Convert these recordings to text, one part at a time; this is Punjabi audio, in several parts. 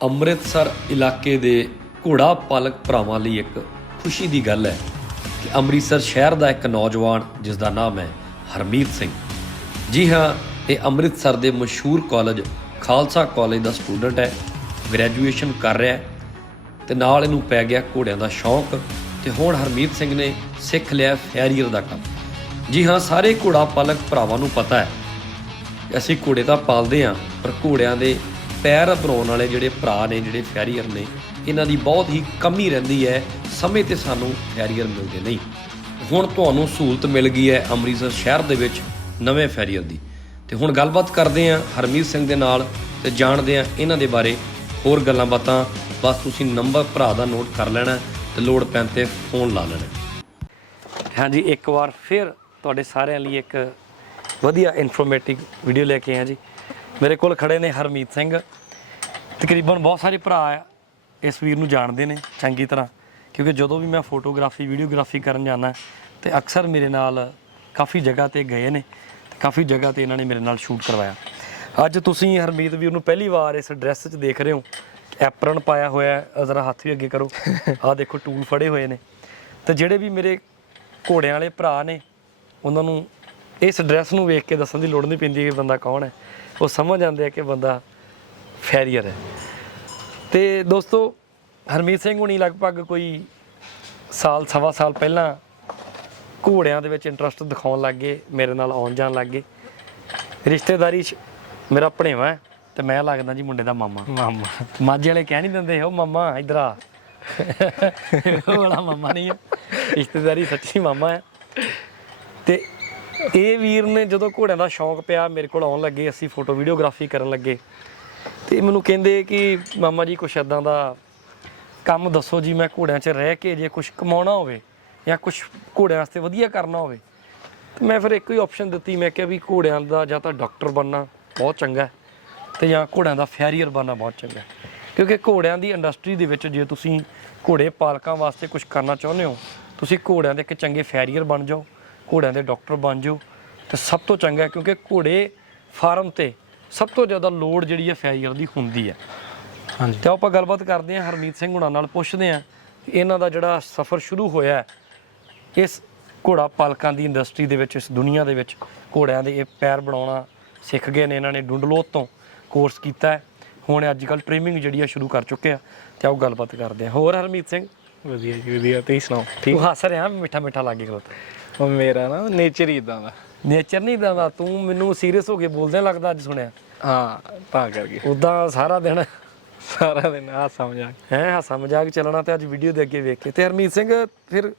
ਅੰਮ੍ਰਿਤਸਰ ਇਲਾਕੇ ਦੇ ਘੋੜਾ ਪਾਲਕ ਭਰਾਵਾਂ ਲਈ ਇੱਕ ਖੁਸ਼ੀ ਦੀ ਗੱਲ ਹੈ ਕਿ ਅੰਮ੍ਰਿਤਸਰ ਸ਼ਹਿਰ ਦਾ ਇੱਕ ਨੌਜਵਾਨ, ਜਿਸ ਦਾ ਨਾਮ ਹੈ ਹਰਮੀਤ ਸਿੰਘ। ਜੀ ਹਾਂ, ਇਹ ਅੰਮ੍ਰਿਤਸਰ ਦੇ ਮਸ਼ਹੂਰ ਕਾਲਜ, ਖਾਲਸਾ ਕਾਲਜ ਦਾ ਸਟੂਡੈਂਟ ਹੈ, ਗ੍ਰੈਜੂਏਸ਼ਨ ਕਰ ਰਿਹਾ ਹੈ ਤੇ ਨਾਲ ਇਹਨੂੰ ਪੈ ਗਿਆ ਘੋੜਿਆਂ ਦਾ ਸ਼ੌਂਕ ਤੇ ਹੁਣ ਹਰਮੀਤ ਸਿੰਘ ਨੇ ਸਿੱਖ ਲਿਆ ਫੈਰੀਅਰ ਦਾ ਕੰਮ। ਜੀ ਹਾਂ, ਸਾਰੇ ਘੋੜਾ ਪਾਲਕ ਭਰਾਵਾਂ ਨੂੰ ਪਤਾ ਹੈ ਅਸੀਂ ਘੋੜੇ ਤਾਂ ਪਾਲਦੇ ਹਾਂ, ਪਰ ਘੋੜਿਆਂ ਦੇ ਪੈਰ ਬਣਾਉਣ ਵਾਲੇ ਜਿਹੜੇ ਭਰਾ ਨੇ, ਜਿਹੜੇ ਫੈਰੀਅਰ ਨੇ, ਇਹਨਾਂ ਦੀ ਬਹੁਤ ਹੀ ਕਮੀ ਰਹਿੰਦੀ ਹੈ। ਸਮੇਂ ਤੇ ਸਾਨੂੰ ਫੈਰੀਅਰ ਮਿਲਦੇ ਨਹੀਂ। ਹੁਣ ਤੁਹਾਨੂੰ ਸਹੂਲਤ ਮਿਲ ਗਈ ਹੈ ਅੰਮ੍ਰਿਤਸਰ ਸ਼ਹਿਰ ਦੇ ਵਿੱਚ ਨਵੇਂ ਫੈਰੀਅਰ ਦੀ। ਤੇ ਹੁਣ ਗੱਲਬਾਤ ਕਰਦੇ ਹਾਂ ਹਰਮੀਤ ਸਿੰਘ ਦੇ ਨਾਲ ਤੇ ਜਾਣਦੇ ਹਾਂ ਇਹਨਾਂ ਦੇ ਬਾਰੇ ਹੋਰ ਗੱਲਾਂ ਬਾਤਾਂ। ਬਸ ਤੁਸੀਂ ਨੰਬਰ ਭਰਾ ਦਾ ਨੋਟ ਕਰ ਲੈਣਾ ਤੇ ਲੋੜ ਪੈਣ ਤੇ ਫੋਨ ਲਾ ਲੈਣਾ। ਹਾਂਜੀ, ਇੱਕ ਵਾਰ ਫਿਰ ਤੁਹਾਡੇ ਸਾਰਿਆਂ ਲਈ ਇੱਕ ਵਧੀਆ ਇਨਫੋਰਮੇਟਿਵ ਵੀਡੀਓ ਲੈ ਕੇ ਆਏ ਜੀ। ਮੇਰੇ ਕੋਲ ਖੜੇ ਨੇ ਹਰਮੀਤ ਸਿੰਘ। ਤਕਰੀਬਨ ਬਹੁਤ ਸਾਰੇ ਭਰਾ ਇਸ ਵੀਰ ਨੂੰ ਜਾਣਦੇ ਨੇ ਚੰਗੀ ਤਰ੍ਹਾਂ ਕਿਉਂਕਿ ਜਦੋਂ ਵੀ ਮੈਂ ਫੋਟੋਗ੍ਰਾਫੀ ਵੀਡੀਓਗ੍ਰਾਫੀ ਕਰਨ ਜਾਂਦਾ ਤੇ ਅਕਸਰ ਮੇਰੇ ਨਾਲ ਕਾਫੀ ਜਗ੍ਹਾ ਤੇ ਗਏ ਨੇ ਤੇ ਕਾਫੀ ਜਗ੍ਹਾ ਤੇ ਇਹਨਾਂ ਨੇ ਮੇਰੇ ਨਾਲ ਸ਼ੂਟ ਕਰਵਾਇਆ। ਅੱਜ ਤੁਸੀਂ ਹਰਮੀਤ ਵੀਰ ਨੂੰ ਪਹਿਲੀ ਵਾਰ ਇਸ ਡਰੈਸ 'ਚ ਦੇਖ ਰਹੇ ਹੋ। ਐਪਰਨ ਪਾਇਆ ਹੋਇਆ ਹੈ ਜ਼ਰਾ ਹੱਥ ਵੀ ਅੱਗੇ ਕਰੋ। ਆਹ ਦੇਖੋ ਟੂਲ ਫੜੇ ਹੋਏ ਨੇ। ਤੇ ਜਿਹੜੇ ਵੀ ਮੇਰੇ ਘੋੜਿਆਂ ਵਾਲੇ ਭਰਾ ਨੇ ਉਹਨਾਂ ਨੂੰ ਇਸ ਡਰੈਸ ਨੂੰ ਵੇਖ ਕੇ ਦੱਸਣ ਦੀ ਲੋੜ ਨਹੀਂ ਪੈਂਦੀ ਕਿ ਬੰਦਾ ਕੌਣ ਹੈ। ਉਹ ਸਮਝ ਜਾਂਦੇ ਆ ਕਿ ਬੰਦਾ ਫੈਰੀਅਰ ਹੈ। ਤੇ ਦੋਸਤੋ ਹਰਮੀਤ ਸਿੰਘ ਹੁਣੀ ਲਗਭਗ ਕੋਈ ਸਾਲ ਸਵਾ ਸਾਲ ਪਹਿਲਾਂ ਘੋੜਿਆਂ ਦੇ ਵਿੱਚ ਇੰਟਰਸਟ ਦਿਖਾਉਣ ਲੱਗ ਗਏ ਮੇਰੇ ਨਾਲ ਆਉਣ ਜਾਣ ਲੱਗ ਗਏ। ਰਿਸ਼ਤੇਦਾਰੀ 'ਚ ਮੇਰਾ ਭਣੇਵਾ ਹੈ ਤੇ ਮੈਂ ਲੱਗਦਾ ਜੀ ਮੁੰਡੇ ਦਾ ਮਾਮਾ। ਮਾਮਾ। ਮਾਝੇ ਵਾਲੇ ਕਹਿ ਨਹੀਂ ਦਿੰਦੇ ਉਹ ਮਾਮਾ ਇਧਰ ਆ। ਉਹ ਵਾਲਾ ਮਾਮਾ ਨਹੀਂ ਹੈ। ਰਿਸ਼ਤੇਦਾਰੀ ਸੱਚੀ ਮਾਮਾ ਹੈ। ਤੇ ਇਹ ਵੀਰ ਨੇ ਜਦੋਂ ਘੋੜਿਆਂ ਦਾ ਸ਼ੌਂਕ ਪਿਆ ਮੇਰੇ ਕੋਲ ਆਉਣ ਲੱਗੇ ਅਸੀਂ ਫੋਟੋ ਵੀਡੀਓਗ੍ਰਾਫੀ ਕਰਨ ਲੱਗੇ। ਤੇ ਮੈਨੂੰ ਕਹਿੰਦੇ ਕਿ ਮਾਮਾ ਜੀ, ਕੁਛ ਇਦਾਂ ਦਾ ਕੰਮ ਦੱਸੋ ਜੀ, ਮੈਂ ਘੋੜਿਆਂ 'ਚ ਰਹਿ ਕੇ ਜੇ ਕੁਝ ਕਮਾਉਣਾ ਹੋਵੇ ਜਾਂ ਕੁਝ ਘੋੜਿਆਂ ਵਾਸਤੇ ਵਧੀਆ ਕਰਨਾ ਹੋਵੇ। ਤੇ ਮੈਂ ਫਿਰ ਇੱਕੋ ਹੀ ਆਪਸ਼ਨ ਦਿੱਤੀ। ਮੈਂ ਕਿਹਾ ਵੀ ਘੋੜਿਆਂ ਦਾ ਜਾਂ ਤਾਂ ਡਾਕਟਰ ਬਣਨਾ ਬਹੁਤ ਚੰਗਾ ਹੈ ਤੇ ਜਾਂ ਘੋੜਿਆਂ ਦਾ ਫੈਰੀਅਰ ਬਣਨਾ ਬਹੁਤ ਚੰਗਾ ਕਿਉਂਕਿ ਘੋੜਿਆਂ ਦੀ ਇੰਡਸਟਰੀ ਦੇ ਵਿੱਚ ਜੇ ਤੁਸੀਂ ਘੋੜੇ ਪਾਲਕਾਂ ਵਾਸਤੇ ਕੁਝ ਕਰਨਾ ਚਾਹੁੰਦੇ ਹੋ, ਤੁਸੀਂ ਘੋੜਿਆਂ ਦੇ ਇੱਕ ਚੰਗੇ ਫੈਰੀਅਰ ਬਣ ਜਾਓ, ਘੋੜਿਆਂ ਦੇ ਡਾਕਟਰ ਬਣ ਜਾਓ। ਤੇ ਸਭ ਤੋਂ ਚੰਗਾ ਕਿਉਂਕਿ ਘੋੜੇ ਫਾਰਮ ਤੇ ਸਭ ਤੋਂ ਜ਼ਿਆਦਾ ਲੋਡ ਜਿਹੜੀ ਹੈ ਫੈਰੀਅਰ ਦੀ ਹੁੰਦੀ ਹੈ। ਹਾਂਜੀ। ਤੇ ਆਪਾਂ ਗੱਲਬਾਤ ਕਰਦੇ ਹਾਂ ਹਰਮੀਤ ਸਿੰਘ ਹੁਣਾਂ ਨਾਲ ਪੁੱਛਦੇ ਹਾਂ ਕਿ ਇਹਨਾਂ ਦਾ ਜਿਹੜਾ ਸਫ਼ਰ ਸ਼ੁਰੂ ਹੋਇਆ ਹੈ, ਇਸ ਘੋੜਾ ਪਾਲਕਾਂ ਦੀ ਇੰਡਸਟਰੀ ਦੇ ਵਿੱਚ ਇਸ ਦੁਨੀਆ ਦੇ ਵਿੱਚ ਘੋੜਿਆਂ ਦੇ ਇਹ ਪੈਰ ਬਣਾਉਣਾ ਸਿੱਖ ਗਏ ਨੇ ਇਹਨਾਂ ਨੇ ਡੁੰਡਲੋਤ ਤੋਂ ਕੋਰਸ ਕੀਤਾ ਹੈ। ਹੁਣ ਅੱਜ ਕੱਲ ਟ੍ਰੇਨਿੰਗ ਜਿਹੜੀ ਆ ਸ਼ੁਰੂ ਕਰ ਚੁੱਕੇ ਆ ਤੇ ਆਓ ਗੱਲਬਾਤ ਕਰਦੇ ਹਾਂ। ਹੋਰ ਹਰਮੀਤ ਸਿੰਘ? ਵਧੀਆ ਜੀ ਵਧੀਆ। ਤੁਸੀਂ ਸੁਣਾਓ? ਠੀਕ? ਤੂੰ ਹੱਸ ਰਿਹਾ ਮਿੱਠਾ ਮਿੱਠਾ ਲੱਗੇ ਖਲੋਤਾ। ਉਹ ਮੇਰਾ ਨਾ ਨੇਚਰ ਹੀ ਇਦਾਂ ਦਾ। ਨੇਚਰ ਨਹੀਂ ਦਾ ਤੂੰ ਮੈਨੂੰ ਸੀਰੀਅਸ ਹੋ ਕੇ ਬੋਲਦਿਆਂ ਲੱਗਦਾ ਅੱਜ ਸੁਣਿਆ। ਹਾਂ ਤਾਂ ਕਰਕੇ। ਉਦਾਂ ਸਾਰਾ ਦਿਨ ਸਾਰਾ ਦਿਨ ਆ ਸਮਝ ਆ ਹੈ ਹਾਸਾ ਮਜ਼ਾਕ ਚੱਲਣਾ ਤੇ ਅੱਜ ਵੀਡੀਓ ਦੇ ਅੱਗੇ ਵੇਖ। ਕੇ ਤੇ ਹਰਮੀਤ ਸਿੰਘ ਫਿਰ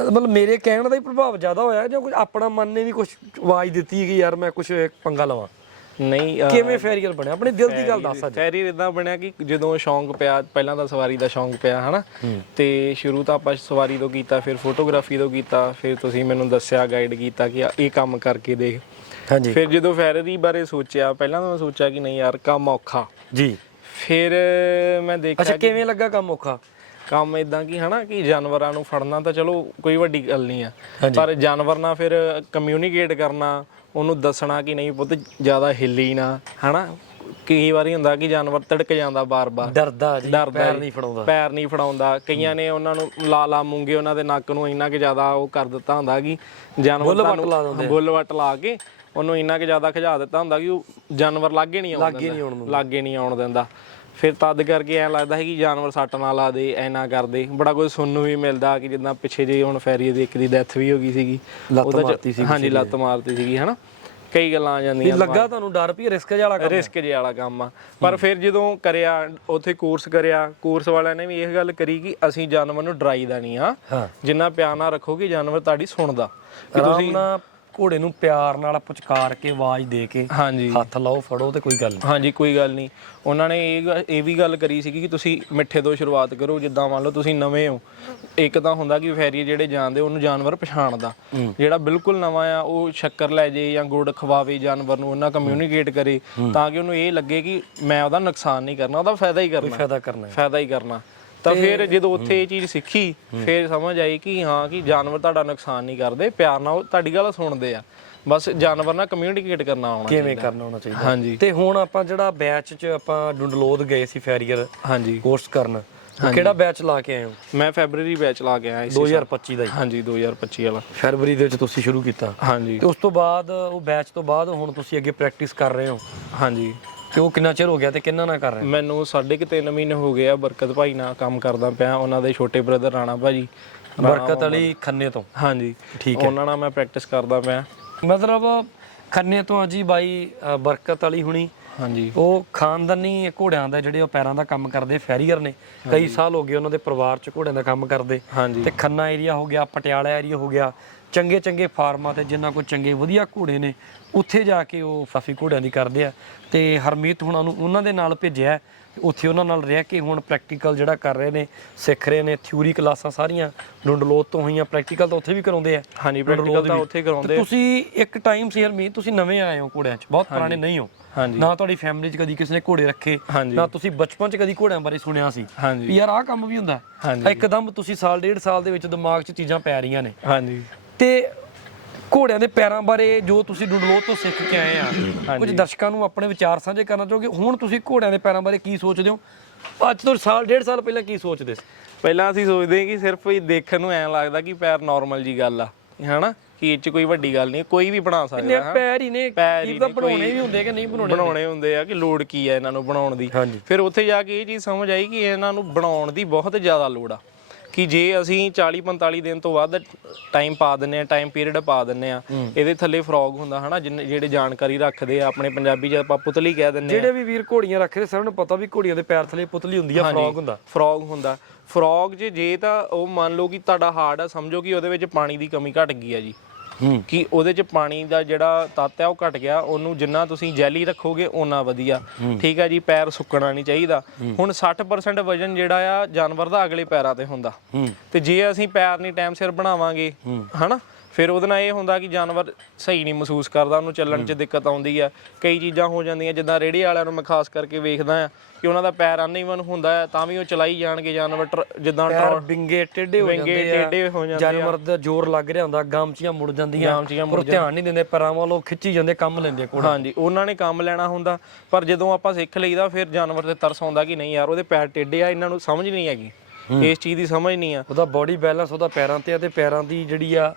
ਮਤਲਬ ਮੇਰੇ ਕਹਿਣ ਦਾ ਹੀ ਪ੍ਰਭਾਵ ਜ਼ਿਆਦਾ ਹੋਇਆ ਜਾਂ ਕੁਝ ਆਪਣਾ ਮਨ ਨੇ ਵੀ ਕੁਝ ਆਵਾਜ਼ ਦਿੱਤੀ ਕਿ ਯਾਰ ਮੈਂ ਕੁਝ ਪੰਗਾ ਲਵਾਂ? ਨਹੀਂ ਕਿਵੇਂ ਫੈਰੀਅਰ ਬਣਿਆ? ਆਪਣੇ ਦਿਲ ਦੀ ਗੱਲ ਦੱਸ ਅੱਜ। ਫੈਰੀ ਇਦਾਂ ਬਣਿਆ ਕਿ ਜਦੋਂ ਸ਼ੌਂਕ ਪਿਆ ਪਹਿਲਾਂ ਤਾਂ ਸਵਾਰੀ ਦਾ ਸ਼ੌਂਕ ਪਿਆ ਹਨਾ? ਤੇ ਸ਼ੁਰੂ ਤਾਂ ਆਪਾਂ ਸਵਾਰੀ ਤੋਂ ਕੀਤਾ ਫਿਰ ਫੋਟੋਗ੍ਰਾਫੀ ਤੋਂ ਕੀਤਾ ਫਿਰ ਤੁਸੀਂ ਮੈਨੂੰ ਦੱਸਿਆ ਗਾਈਡ ਕੀਤਾ ਕਿ ਇਹ ਕੰਮ ਕਰਕੇ ਦੇਖ। ਹਾਂਜੀ। ਫਿਰ ਜਦੋਂ ਫੈਰੀ ਬਾਰੇ ਸੋਚਿਆ ਪਹਿਲਾਂ ਤਾਂ ਮੈਂ ਸੋਚਿਆ ਕਿ ਨਹੀਂ ਯਾਰ ਕੰਮ ਔਖਾ। ਜੀ। ਫਿਰ ਮੈਂ ਦੇਖਿਆ ਅੱਛਾ ਕਿਵੇਂ ਲੱਗਾ ਕੰਮ ਔਖਾ? ਕੰਮ ਇਦਾਂ ਕੀ ਹਨਾ ਕਿ ਜਾਨਵਰਾਂ ਨੂੰ ਫੜਨਾ ਤਾਂ ਚਲੋ ਕੋਈ ਵੱਡੀ ਗੱਲ ਨਹੀਂ ਆ। ਪਰ ਜਾਨਵਰ ਨਾਲ ਫਿਰ ਕਮਿਊਨੀਕੇਟ ਕਰਨਾ ਉਹਨੂੰ ਦੱਸਣਾ ਕਿ ਨਹੀਂ ਪੁੱਤ ਜ਼ਿਆਦਾ ਹਿੱਲੀ ਨਾ ਹਨਾ ਕਈ ਵਾਰੀ ਹੁੰਦਾ ਕਿ ਜਾਨਵਰ ਤੜਕ ਜਾਂਦਾ ਬਾਰ-ਬਾਰ ਡਰਦਾ ਜੀ ਪੈਰ। ਨਹੀਂ ਫੜਾਉਂਦਾ ਪੈਰ ਨਹੀਂ ਫੜਾਉਂਦਾ ਕਈਆਂ ਨੇ ਉਹਨਾਂ ਨੂੰ ਲਾ ਲਾ ਮੂੰਗੇ ਉਹਨਾਂ ਦੇ ਨੱਕ ਨੂੰ ਇੰਨਾ ਕਿ ਜ਼ਿਆਦਾ ਉਹ ਕਰ ਦਿੱਤਾ ਹੁੰਦਾ ਕਿ ਜਾਨਵਰ ਤੁਹਾਨੂੰ- ਲਾ ਦਿੰਦੇ ਆ। ਬੁੱਲ ਵੱਟ ਲਾ ਕੇ ਉਹਨੂੰ ਇੰਨਾ ਕਿ ਜ਼ਿਆਦਾ ਖਿਜਾ ਦਿੱਤਾ ਹੁੰਦਾ ਕਿ ਉਹ ਜਾਨਵਰ ਲਾਗੇ ਨਹੀਂ ਆਉਣ ਲਾਗੇ ਨਹੀਂ ਆਉਣ ਦਿੰਦਾ। ਫਿਰ ਤਦ ਕਰਕੇ ਐ ਲੱਗਦਾ ਹੈ ਕਿ ਜਾਨਵਰ ਸੱਟ ਨਾ ਲਾ ਦੇ ਐ ਨਾ ਕਰਦੇ ਬੜਾ ਕੁਝ ਸੁਣਨ ਨੂੰ ਵੀ ਮਿਲਦਾ ਕਿ ਜਿੱਦਾਂ ਪਿੱਛੇ ਜੇ ਹੁਣ ਫੈਰੀ ਦੇ ਇੱਕ ਦੀ ਡੈਥ ਵੀ ਹੋ ਗਈ ਸੀਗੀ। ਲੱਤ ਮਾਰਤੀ ਸੀ ਹਾਂਜੀ ਲੱਤ ਮਾਰਤੀ ਸੀਗੀ ਹਨਾ? ਕਈ ਗੱਲਾਂ ਆ ਜਾਂਦੀਆਂ ਲੱਗਾ ਤੁਹਾਨੂੰ ਡਰ ਵੀ ਰਿਸਕ ਜਿਹਾ ਵਾਲਾ ਕੰਮ ਰਿਸਕ ਜੇ ਵਾਲਾ ਕੰਮ ਆ। ਪਰ ਫਿਰ ਜਦੋਂ ਕਰਿਆ ਉੱਥੇ ਕੋਰਸ ਕਰਿਆ ਕੋਰਸ ਵਾਲਿਆਂ ਨੇ ਵੀ ਇਹ ਗੱਲ ਕਰੀ ਕਿ ਅਸੀਂ ਜਾਨਵਰ ਨੂੰ ਡਰਾਈਦਾ ਨਹੀਂ ਆ। ਜਿੰਨਾ ਪਿਆਰ ਨਾਲ ਰੱਖੋਗੇ ਜਾਨਵਰ ਤੁਹਾਡੀ ਸੁਣਦਾ। ਕਿ ਤੁਸੀਂ ਘੋੜੇ ਨੂੰ ਪਿਆਰ ਨਾਲ ਪੁਚਕਾਰ ਕੇ ਆਵਾਜ਼ ਦੇ ਕੇ ਹਾਂਜੀ। ਹੱਥ ਲਾਓ ਫੜੋ ਤੇ ਕੋਈ ਗੱਲ ਨਹੀਂ ਹਾਂਜੀ ਕੋਈ ਗੱਲ ਨਹੀਂ ਉਹਨਾਂ ਨੇ ਇਹ ਗ- ਇਹ ਵੀ ਗੱਲ ਕਰੀ ਸੀਗੀ ਕਿ ਤੁਸੀਂ ਮਿੱਠੇ ਤੋਂ ਸ਼ੁਰੂਆਤ ਕਰੋ ਜਿੱਦਾਂ ਮੰਨ ਲਓ ਤੁਸੀਂ ਨਵੇਂ ਹੋ। ਇੱਕ ਤਾਂ ਹੁੰਦਾ ਕਿ ਫੈਰੀਏ ਜਿਹੜੇ ਜਾਣਦੇ ਉਹਨੂੰ ਜਾਨਵਰ ਪਛਾਣਦਾ। ਜਿਹੜਾ ਬਿਲਕੁਲ ਨਵਾਂ ਆ ਉਹ ਸ਼ੱਕਰ ਲੈ ਜੇ ਜਾਂ ਗੁੜ ਖਵਾਵੇ ਜਾਨਵਰ ਨੂੰ ਉਹਨਾਂ ਕਮਿਊਨੀਕੇਟ ਕਰੇ ਤਾਂ ਕਿ ਉਹਨੂੰ ਇਹ ਲੱਗੇ ਕਿ ਮੈਂ ਉਹਦਾ ਨੁਕਸਾਨ ਨਹੀਂ ਕਰਨਾ ਉਹਦਾ ਫਾਇਦਾ ਹੀ ਕਰਨਾ। ਫਾਇਦਾ ਕਰਨਾ। ਹੈ ਫਾਇਦਾ ਹੀ ਕਰਨਾ। ਤਾਂ ਫਿਰ ਜਦੋਂ ਉੱਥੇ ਇਹ ਚੀਜ਼ ਸਿੱਖੀ ਫਿਰ ਸਮਝ ਆਈ ਕਿ ਹਾਂ ਕਿ ਜਾਨਵਰ ਤੁਹਾਡਾ ਨੁਕਸਾਨ ਨਹੀਂ ਕਰਦੇ ਪਿਆਰ ਨਾਲ ਤੁਹਾਡੀ ਗੱਲ ਸੁਣਦੇ ਆ। ਬਸ ਜਾਨਵਰ ਨਾਲ ਕਮਿਊਨੀਕੇਟ ਕਰਨਾ ਆਉਣਾ ਕਿਵੇਂ ਕਰਨਾ ਹੋਣਾ ਚਾਹੀਦਾ। ਹਾਂਜੀ। ਤੇ ਹੁਣ ਆਪਾਂ ਜਿਹੜਾ ਬੈਚ 'ਚ ਆਪਾਂ ਡੁੰਡਲੋਦ ਗਏ ਸੀ ਫੈਰੀਅਰ ਹਾਂਜੀ। ਕੋਰਸ ਕਰਨ ਕਿਹੜਾ ਬੈਚ ਲਾ ਕੇ ਆਏ ਹੋ? ਮੈਂ ਫੈਬਰੂਰੀ ਬੈਚ ਲਾ ਕੇ ਆਇਆ ਸੀ। 2025 ਦਾ ਹਾਂਜੀ 2025 ਵਾਲਾ। ਫਰਵਰੀ ਦੇ ਵਿੱਚ ਤੁਸੀਂ ਸ਼ੁਰੂ ਕੀਤਾ। ਹਾਂਜੀ। ਤੇ ਉਸ ਤੋਂ ਬਾਅਦ ਉਹ ਬੈਚ ਤੋਂ ਬਾਅਦ ਹੁਣ ਤੁਸੀਂ ਅੱਗੇ ਪ੍ਰੈਕਟਿਸ ਕਰ ਰਹੇ ਹੋ। ਹਾਂਜੀ। ਤੇ ਉਹ ਕਿੰਨਾ ਚਿਰ ਹੋ ਗਿਆ ਤੇ ਕਿੰਨਾ ਨਾਲ ਕਰ ਰਹੇ? ਹੋ ਮੈਨੂੰ ਸਾਢੇ ਕੁ ਤਿੰਨ ਮਹੀਨੇ ਹੋ ਗਏ ਆ ਬਰਕਤ ਭਾਈ ਨਾਲ ਕੰਮ ਕਰਦਾ ਪਿਆ ਉਹਨਾਂ ਦੇ ਛੋਟੇ ਬ੍ਰਦਰ ਰਾਣਾ ਭਾਜੀ। ਬਰਕਤ ਅਲੀ ਖੰਨੇ ਤੋਂ? ਹਾਂਜੀ। ਠੀਕ ਉਹਨਾਂ ਨਾਲ ਮੈਂ ਪ੍ਰੈਕਟਿਸ ਕਰਦਾ ਪਿਆ। ਮਤਲਬ ਖੰਨੇ ਤੋਂ ਅਜੀ ਬਾਈ ਬਰਕਤ ਅਲੀ ਹੁਣੀ। ਹਾਂਜੀ। ਉਹ ਖਾਨਦਾਨੀ ਘੋੜਿਆਂ ਦਾ ਜਿਹੜੇ ਉਹ ਪੈਰਾਂ ਦਾ ਕੰਮ ਕਰਦੇ ਫੈਰੀਅਰ ਨੇ। ਕਈ ਸਾਲ ਹੋ ਗਏ ਉਹਨਾਂ ਦੇ ਪਰਿਵਾਰ 'ਚ ਘੋੜਿਆਂ ਦਾ ਕੰਮ ਕਰਦੇ। ਹਾਂਜੀ। ਤੇ ਖੰਨਾ ਏਰੀਆ ਹੋ ਗਿਆ ਪਟਿਆਲਾ ਏਰੀਆ ਹੋ ਗਿਆ। ਚੰਗੇ ਚੰਗੇ ਫਾਰਮਾਂ ਤੇ ਜਿਨ੍ਹਾਂ ਕੋਲ ਚੰਗੇ ਵਧੀਆ ਘੋੜੇ ਨੇ ਉੱਥੇ ਜਾ ਕੇ ਉਹ ਕਾਫੀ ਘੋੜਿਆਂ ਦੀ ਕਰਦੇ ਆ। ਤੇ ਹਰਮੀਤ ਹੁਣਾਂ ਨੂੰ ਉਹਨਾਂ ਦੇ ਨਾਲ ਭੇਜਿਆ ਉੱਥੇ ਉਹਨਾਂ ਨਾਲ ਰਹਿ ਕੇ ਹੁਣ ਪ੍ਰੈਕਟੀਕਲ ਜਿਹੜਾ ਕਰ ਰਹੇ ਨੇ ਸਿੱਖ ਰਹੇ ਨੇ ਥਿਊਰੀ ਕਲਾਸਾਂ ਸਾਰੀਆਂ ਡੁੰਡਲੋਤ ਤੋਂ ਹੋਈਆਂ ਪ੍ਰੈਕਟੀਕਲ ਤਾਂ ਉੱਥੇ ਵੀ ਕਰਾਉਂਦੇ ਆ। ਹਾਂਜੀ ਪ੍ਰੈਕਟੀਕਲ ਤਾਂ। ਉੱਥੇ ਕਰਾਉਂਦੇ ਤੁਸੀਂ ਇੱਕ ਟਾਈਮ ਸੀ ਹਰਮੀਤ ਤੁਸੀਂ ਨਵੇਂ ਆਏ ਹੋ ਘੋੜਿਆਂ 'ਚ ਬਹੁਤ ਪੁਰਾਣੇ ਨਹੀਂ ਹੋ। ਹਾਂਜੀ। ਨਾ ਤੁਹਾਡੀ ਫੈਮਿਲੀ 'ਚ ਕਦੀ ਕਿਸੇ ਨੇ ਘੋੜੇ ਰੱਖੇ ਨਾ ਤੁਸੀਂ ਬਚਪਨ 'ਚ ਕਦੀ ਘੋੜਿਆਂ ਬਾਰੇ ਸੁਣਿਆ ਸੀ। ਯਾਰ ਆਹ ਕੰਮ ਵੀ ਹੁੰਦਾ। ਇੱਕਦਮ ਤੁਸੀਂ ਸਾਲ ਡੇਢ ਸਾਲ ਦੇ ਵਿੱਚ ਦਿਮਾਗ 'ਚ ਚੀਜ਼ਾਂ ਪੈ ਰਹੀਆਂ ਨੇ। ਹਾਂਜੀ। ਤੇ ਘੋੜਿਆਂ ਦੇ ਪੈਰਾਂ ਬਾਰੇ ਜੋ ਤੁਸੀਂ ਡੁਡਲੋਤ ਤੋਂ ਸਿੱਖ ਕੇ ਆਏ ਆ ਕੁਝ ਦਰਸ਼ਕਾਂ ਨੂੰ ਆਪਣੇ ਵਿਚਾਰ ਸਾਂਝੇ ਕਰਨਾ ਚਾਹੋਗੇ? ਹੁਣ ਤੁਸੀਂ ਘੋੜਿਆਂ ਦੇ ਪੈਰਾਂ ਬਾਰੇ ਕੀ ਸੋਚਦੇ ਹੋ? ਅੱਜ ਤੋਂ ਸਾਲ ਡੇਢ ਸਾਲ ਪਹਿਲਾਂ ਕੀ ਸੋਚਦੇ ਸੀ? ਪਹਿਲਾਂ ਅਸੀਂ ਸੋਚਦੇ ਕਿ ਸਿਰਫ ਇਹ ਦੇਖਣ ਨੂੰ ਐਂ ਲੱਗਦਾ ਕਿ ਪੈਰ ਨਾਰਮਲ ਜੀ ਗੱਲ ਆ ਹਨਾ? ਕਿ ਇਹ ਚ ਕੋਈ ਵੱਡੀ ਗੱਲ ਨਹੀਂ ਕੋਈ ਵੀ ਬਣਾ ਸਕਦਾ ਹੈ ਪੈਰ ਹੀ ਨੇ ਪੈਰ ਕੀ ਤਾਂ ਬਣਾਉਣੇ ਵੀ ਹੁੰਦੇ ਕਿ ਨਹੀਂ ਬਣਾਉਣੇ ਬਣਾਉਣੇ ਹੁੰਦੇ ਆ ਕਿ ਲੋੜ ਕੀ ਆ ਇਹਨਾਂ ਨੂੰ ਬਣਾਉਣ ਦੀ। ਫਿਰ ਉੱਥੇ ਜਾ ਕੇ ਇਹ ਚੀਜ਼ ਸਮਝ ਆਈ ਕਿ ਇਹਨਾਂ ਨੂੰ ਬਣਾਉਣ ਦੀ ਬਹੁਤ ਜ਼ਿਆਦਾ ਲੋੜ ਆ। ਕਿ ਜੇ ਅਸੀਂ 40 45 ਦਿਨ ਤੋਂ ਵੱਧ ਟਾਈਮ ਪਾ ਦਿੰਨੇ ਆ ਟਾਈਮ ਪੀਰੀਅਡ ਪਾ ਦਿੰਨੇ ਆ ਇਹਦੇ ਥੱਲੇ ਫਰੋਗ ਹੁੰਦਾ ਹਨਾ ਜਿਹੜੇ ਜਾਣਕਾਰੀ ਰੱਖਦੇ ਆ ਆਪਣੇ ਪੰਜਾਬੀ ਚ ਆਪਾਂ ਪੁਤਲੀ ਕਹਿ ਦਿੰਨੇ ਆ ਜਿਹੜੇ ਵੀ ਵੀਰ ਘੋੜੀਆਂ ਰੱਖਦੇ ਸਾਰਿਆਂ ਨੂੰ ਪਤਾ ਵੀ ਘੋੜੀਆਂ ਦੇ ਪੈਰ ਥੱਲੇ ਪੁਤਲੀ ਹੁੰਦੀ ਆ ਫਰੋਗ ਹੁੰਦਾ। ਫਰੋਗ ਹੁੰਦਾ। ਫਰੋਗ 'ਚ ਜੇ ਤਾਂ ਉਹ ਮੰਨ ਲਓ ਕਿ ਤੁਹਾਡਾ ਹਾਰਡ ਆ ਸਮਝੋ ਕਿ ਉਹਦੇ ਵਿੱਚ ਪਾਣੀ ਦੀ ਕਮੀ ਘਟ ਗਈ ਆ ਜੀ। ਕਿ ਉਹਦੇ 'ਚ ਪਾਣੀ ਦਾ ਜਿਹੜਾ ਤੱਤ ਹੈ ਉਹ ਘਟ ਗਿਆ ਉਹਨੂੰ ਜਿੰਨਾ ਤੁਸੀਂ ਜੈਲੀ ਰੱਖੋਗੇ ਓਨਾ ਵਧੀਆ। ਠੀਕ ਹੈ ਜੀ ਪੈਰ ਸੁੱਕਣਾ ਨਹੀਂ ਚਾਹੀਦਾ। ਹੁਣ 60% ਵਜਨ ਜਿਹੜਾ ਆ ਜਾਨਵਰ ਦਾ ਅਗਲੇ ਪੈਰਾਂ ਤੇ ਹੁੰਦਾ। ਤੇ ਜੇ ਅਸੀਂ ਪੈਰ ਨਹੀਂ ਟਾਈਮ ਸਿਰ ਬਣਾਵਾਂਗੇ ਹਨਾ? ਫਿਰ ਉਹਦੇ ਨਾਲ ਇਹ ਹੁੰਦਾ ਕਿ ਜਾਨਵਰ ਸਹੀ ਨਹੀਂ ਮਹਿਸੂਸ ਕਰਦਾ ਉਹਨੂੰ ਚੱਲਣ 'ਚ ਦਿੱਕਤ ਆਉਂਦੀ ਆ। ਕਈ ਚੀਜ਼ਾਂ ਹੋ ਜਾਂਦੀਆਂ ਜਿੱਦਾਂ ਰੇੜੀ ਵਾਲਿਆਂ ਨੂੰ ਮੈਂ ਖਾਸ ਕਰਕੇ ਵੇਖਦਾ ਆ ਕਿ ਉਹਨਾਂ ਦਾ ਪੈਰ ਅਨਈਵਨ ਹੁੰਦਾ ਹੈ ਤਾਂ ਵੀ ਉਹ ਚਲਾਈ ਜਾਣਗੇ ਜਾਨਵਰ ਟਰ- ਜਿੱਦਾਂ ਪੈਰ ਟਰੋ- ਵਿੰਗੇ ਟੇਢੇ ਹੋ ਵਿੰਗੇ ਜਾਂਦੇ ਆ। ਟੇਢੇ ਹੋ ਜਾਂਦੇ ਆ। ਜਾਨਵਰ ਦਾ ਜ਼ੋਰ ਲੱਗ ਰਿਹਾ ਹੁੰਦਾ ਗਾਮਚੀਆਂ ਮੁੜ ਜਾਂਦੀਆਂ। ਗਾਮਚੀਆਂ ਪਰ ਧਿਆਨ ਨਹੀਂ ਦਿੰਦੇ ਪੈਰਾਂ ਵੱਲੋਂ ਖਿੱਚੀ ਜਾਂਦੇ ਕੰਮ ਲੈਂਦੇ ਘੋੜਾ। ਹਾਂਜੀ ਉਹਨਾਂ ਨੇ ਕੰਮ ਲੈਣਾ ਹੁੰਦਾ ਪਰ ਜਦੋਂ ਆਪਾਂ ਸਿੱਖ ਲਈਦਾ ਫਿਰ ਜਾਨਵਰ ਤੇ ਤਰਸ ਆਉਂਦਾ ਕਿ ਨਹੀਂ ਯਾਰ ਉਹਦੇ ਪੈਰ ਟੇਢੇ ਆ ਇਹਨਾਂ ਨੂੰ ਸਮਝ ਨਹੀਂ ਹੈਗੀ। ਇਸ ਚੀਜ਼ ਦੀ ਸਮਝ ਨਹੀਂ ਆ। ਉਹਦਾ ਬਾਡੀ ਬੈਲੈਂਸ ਉਹਦਾ ਪੈਰਾਂ ਤੇ ਆ ਤੇ ਪੈਰਾਂ ਦੀ ਜਿਹੜੀ ਆ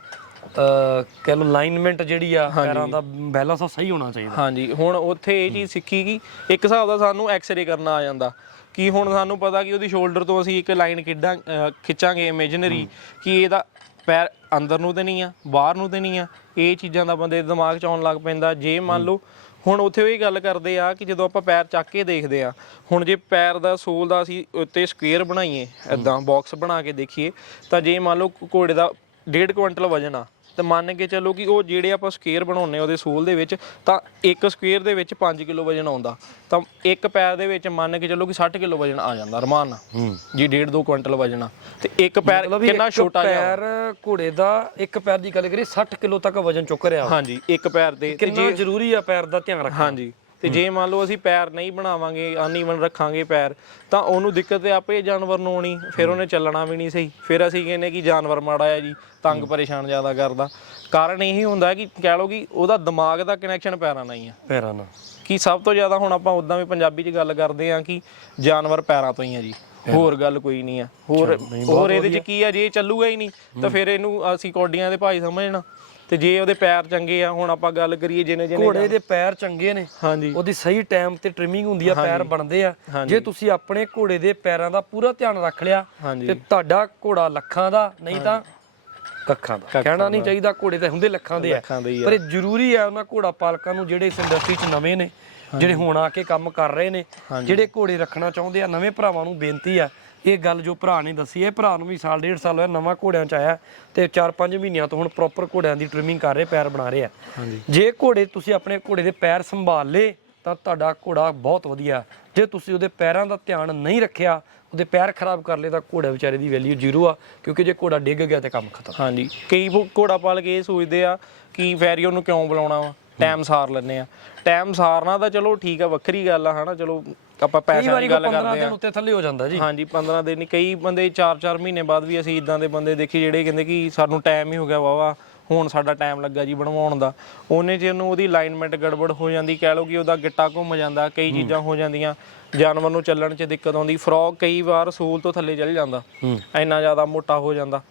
ਕਹਿ ਲਓ ਅਲਾਈਨਮੈਂਟ ਜਿਹੜੀ ਆ ਪੈਰਾਂ ਦਾ ਬੈਲੈਂਸ ਉਹ ਸਹੀ ਹੋਣਾ ਚਾਹੀਦਾ। ਹਾਂਜੀ ਹੁਣ ਉੱਥੇ ਇਹ ਚੀਜ਼ ਸਿੱਖੀ ਕਿ ਇੱਕ ਹਿਸਾਬ ਦਾ ਸਾਨੂੰ ਐਕਸ-ਰੇ ਕਰਨਾ ਆ ਜਾਂਦਾ। ਕਿ ਹੁਣ ਸਾਨੂੰ ਪਤਾ ਕਿ ਉਹਦੀ ਸ਼ੋਲਡਰ ਤੋਂ ਅਸੀਂ ਇੱਕ ਲਾਈਨ ਕਿੱਦਾਂ ਖਿੱਚਾਂਗੇ ਇਮੇਜਿਨਰੀ ਕਿ ਇਹਦਾ ਪੈਰ ਅੰਦਰ ਨੂੰ ਤੇ ਨਹੀਂ ਆ ਬਾਹਰ ਨੂੰ ਤੇ ਨਹੀਂ ਆ। ਇਹ ਚੀਜ਼ਾਂ ਦਾ ਬੰਦੇ ਦੇ ਦਿਮਾਗ 'ਚ ਆਉਣ ਲੱਗ ਪੈਂਦਾ। ਜੇ ਮੰਨ ਲਓ ਹੁਣ ਉੱਥੇ ਉਹ ਗੱਲ ਕਰਦੇ ਆ ਕਿ ਜਦੋਂ ਆਪਾਂ ਪੈਰ ਚੱਕ ਕੇ ਦੇਖਦੇ ਆ ਹੁਣ ਜੇ ਪੈਰ ਦਾ ਸੋਲ ਦਾ ਅਸੀਂ ਉੱਤੇ ਸਕੁਅਰ ਬਣਾਈਏ ਐਦਾਂ ਬਾਕਸ ਬਣਾ ਕੇ ਦੇਖੀਏ ਤਾਂ ਜੇ ਮੰਨ ਲਓ ਘੋੜੇ ਦਾ 1.5 ਕੁਇੰਟਲ ਵਜਨ ਆ ਤੇ ਮੰਨ ਕੇ ਚੱਲੋ ਕਿ ਉਹ ਜਿਹੜੇ ਆਪਾਂ ਸਕੁਅਰ ਬਣਾਉਨੇ ਉਹਦੇ ਸੋਲ ਦੇ ਵਿੱਚ ਤਾਂ ਇੱਕ ਸਕੁਅਰ ਦੇ ਵਿੱਚ 5 ਕਿਲੋ ਵਜਨ ਆਉਂਦਾ। ਤਾਂ ਇੱਕ ਪੈਰ ਦੇ ਵਿੱਚ ਮੰਨ ਕੇ ਚੱਲੋ ਕਿ 60 ਕਿਲੋ ਵਜਨ ਆ ਜਾਂਦਾ ਰਮਾਨ ਨਾਲ ਜੀ 1.5 2 ਕੁਇੰਟਲ ਵਜਨ ਆ। ਤੇ ਇੱਕ ਪੈਰ ਕਿੰਨਾ ਛੋਟਾ ਜਿਹਾ ਪੈਰ ਘੋੜੇ ਦਾ ਇੱਕ ਪੈਰ ਦੀ ਗੱਲ ਕਰੀਏ 60 ਕਿਲੋ ਤੱਕ ਵਜਨ ਚੁੱਕ ਰਿਹਾ। ਹਾਂਜੀ ਇੱਕ ਪੈਰ ਤੇ ਤੇ ਕਿੰਨਾ ਜ਼ਰੂਰੀ ਆ ਪੈਰ ਦਾ ਧਿਆਨ ਰੱਖਣਾ? ਹਾਂਜੀ। ਤੇ ਜੇ ਮੰਨ ਲਓ ਅਸੀਂ ਪੈਰ ਨਹੀਂ ਬਣਾਵਾਂਗੇ ਅਨਈਵਨ ਰੱਖਾਂਗੇ ਪੈਰ ਤਾਂ ਉਹਨੂੰ ਦਿੱਕਤ ਤੇ ਆਪੇ ਜਾਨਵਰ ਨੂੰ ਆਉਣੀ ਫਿਰ ਉਹਨੇ ਚੱਲਣਾ ਵੀ ਨਹੀਂ ਸਹੀ। ਫਿਰ ਅਸੀਂ ਕਹਿੰਨੇ ਕਿ ਜਾਨਵਰ ਮਾੜਾ ਹੈ ਜੀ ਤੰਗ ਪਰੇਸ਼ਾਨ ਜ਼ਿਆਦਾ ਕਰਦਾ। ਕਾਰਨ ਇਹੀ ਹੁੰਦਾ ਕਿ ਕਹਿ ਲਓ ਕਿ ਉਹਦਾ ਦਿਮਾਗ ਦਾ ਕਨੈਕਸ਼ਨ ਪੈਰਾਂ ਨਾਲ ਹੀ ਆ। ਪੈਰਾਂ ਨਾਲ ਕਿ ਸਭ ਤੋਂ ਜ਼ਿਆਦਾ ਹੁਣ ਆਪਾਂ ਉਦਾਂ ਵੀ ਪੰਜਾਬੀ 'ਚ ਗੱਲ ਕਰਦੇ ਆ ਕਿ ਜਾਨਵਰ ਪੈਰਾਂ ਤੋਂ ਹੀ ਆ ਜੀ। ਹੋਰ ਗੱਲ ਕੋਈ ਨਹੀਂ ਆ। ਹੋਰ ਹੋਰ ਇਹਦੇ 'ਚ ਕੀ ਆ ਜੇ ਇਹ ਚੱਲੂਗਾ ਹੀ ਨਹੀਂ ਤਾਂ ਫਿਰ ਇਹਨੂੰ ਅਸੀਂ ਕੌਡੀਆਂ ਦੇ ਭਾਈ ਸਮਝਣਾ। ਤੇ ਜੇ ਉਹਦੇ ਪੈਰ ਚੰਗੇ ਆ ਹੁਣ ਆਪਾਂ ਗੱਲ ਕਰੀਏ ਜਿਹਨੇ ਜਿਹਨੇ ਘੋੜੇ ਦੇ। ਪੈਰ ਚੰਗੇ ਨੇ ਹਾਂਜੀ। ਉਹਦੀ ਸਹੀ ਟਾਈਮ ਤੇ ਟ੍ਰਿਮਿੰਗ ਹੁੰਦੀ ਆ ਪੈਰ ਬਣਦੇ ਆ। ਜੇ ਤੁਸੀਂ ਆਪਣੇ ਘੋੜੇ ਦੇ ਪੈਰਾਂ ਦਾ ਪੂਰਾ ਧਿਆਨ ਰੱਖ ਲਿਆ ਤੇ ਤੁਹਾਡਾ ਘੋੜਾ ਲੱਖਾਂ ਦਾ ਨਹੀਂ ਤਾਂ ਕੱਖਾਂ ਦਾ। ਕਹਿਣਾ ਨਹੀਂ ਚਾਹੀਦਾ ਘੋੜੇ ਤਾਂ ਹੁੰਦੇ ਲੱਖਾਂ ਦੇ ਆ। ਪਰ ਇਹ ਜ਼ਰੂਰੀ ਆ ਉਹਨਾਂ ਘੋੜਾ ਪਾਲਕਾਂ ਨੂੰ ਜਿਹੜੇ ਇਸ ਇੰਡਸਟਰੀ 'ਚ ਨਵੇਂ ਨੇ ਜਿਹੜੇ ਹੁਣ ਆ ਕੇ ਕੰਮ ਕਰ ਰਹੇ ਨੇ ਜਿਹੜੇ ਘੋੜੇ ਰੱਖਣਾ ਚਾਹੁੰਦੇ ਆ ਨਵੇਂ ਭਰਾਵਾਂ ਨੂੰ ਬੇਨਤੀ ਆ ਇਹ ਗੱਲ ਜੋ ਭਰਾ ਨੇ ਦੱਸੀ ਹੈ ਭਰਾ ਨੂੰ ਵੀ ਸਾਲ ਡੇਢ ਸਾਲ ਹੋਇਆ ਨਵਾਂ ਘੋੜਿਆਂ 'ਚ ਆਇਆ ਤੇ 4-5 ਮਹੀਨਿਆਂ ਤੋਂ ਹੁਣ ਪ੍ਰੋਪਰ ਘੋੜਿਆਂ ਦੀ ਟ੍ਰਿਮਿੰਗ ਕਰ ਰਹੇ ਪੈਰ ਬਣਾ ਰਹੇ ਆ। ਹਾਂਜੀ। ਜੇ ਘੋੜੇ ਤੁਸੀਂ ਆਪਣੇ ਘੋੜੇ ਦੇ ਪੈਰ ਸੰਭਾਲ ਲੇ ਤਾਂ ਤੁਹਾਡਾ ਘੋੜਾ ਬਹੁਤ ਵਧੀਆ। ਜੇ ਤੁਸੀਂ ਉਹਦੇ ਪੈਰਾਂ ਦਾ ਧਿਆਨ ਨਹੀਂ ਰੱਖਿਆ ਉਹਦੇ ਪੈਰ ਖਰਾਬ ਕਰ ਲਏ ਤਾਂ ਘੋੜੇ ਵਿਚਾਰੇ ਦੀ ਵੈਲਿਊ ਜ਼ੀਰੋ ਆ ਕਿਉਂਕਿ ਜੇ ਘੋੜਾ ਡਿੱਗ ਗਿਆ ਤੇ ਕੰਮ ਖਤਮ। ਹਾਂਜੀ। ਕਈ ਘੋੜਾ ਪਾਲ ਕੇ ਇਹ ਸੋਚਦੇ ਆ ਕਿ ਫੈਰੀਓ ਨੂੰ ਕਿਉਂ ਬੁਲਾਉਣਾ ਵਾ? ਟਾਈਮ ਸਾਰ ਲੈਂਦੇ ਆ ਟਾਈਮ ਸਾਰਨਾ ਤਾਂ ਚਲੋ ਠੀਕ ਆ ਵੱਖਰੀ ਗੱਲ ਆ ਹਨਾ ਚਲੋ ਆਪਾਂ ਵਾਰੀ ਦੀ ਗੱਲ 15 ਕਰਦੇ ਦਿਨ ਆ ਉੱਤੇ ਥੱਲੇ ਹੋ ਜਾਂਦਾ ਜੀ। ਹਾਂਜੀ 15 ਦਿਨ ਨੀ, ਕਈ ਬੰਦੇ 4-4 ਮਹੀਨੇ ਬਾਅਦ ਵੀ ਅਸੀਂ ਇਦਾਂ ਦੇ ਬੰਦੇ ਦੇਖੇ ਜਿਹੜੇ ਕਹਿੰਦੇ ਕਿ ਸਾਨੂੰ ਟਾਈਮ ਹੀ ਹੋ ਗਿਆ ਵਾਵਾ ਹੁਣ ਸਾਡਾ ਟਾਈਮ ਲੱਗਾ ਜੀ ਬਣਵਾਉਣ ਦਾ। ਉਹਨੇ ਚ ਉਹਨੂੰ ਉਹਦੀ ਅਲਾਈਨਮੈਂਟ ਗੜਬੜ ਹੋ ਜਾਂਦੀ ਕਹਿ ਲਓ ਕਿ ਉਹਦਾ ਗਿੱਟਾ ਘੁੰਮ ਜਾਂਦਾ ਕਈ ਚੀਜ਼ਾਂ ਹੋ ਜਾਂਦੀਆਂ ਜਾਨਵਰ ਨੂੰ ਚੱਲਣ 'ਚ ਦਿੱਕਤ ਆਉਂਦੀ ਫਰੋਗ ਕਈ ਵਾਰ ਸੂਲ ਤੋਂ ਥੱਲੇ ਚਲ ਜਾਂਦਾ ਇੰਨਾ ਜ਼ਿਆਦਾ ਮੋਟਾ ਹੋ ਜਾਂਦਾ।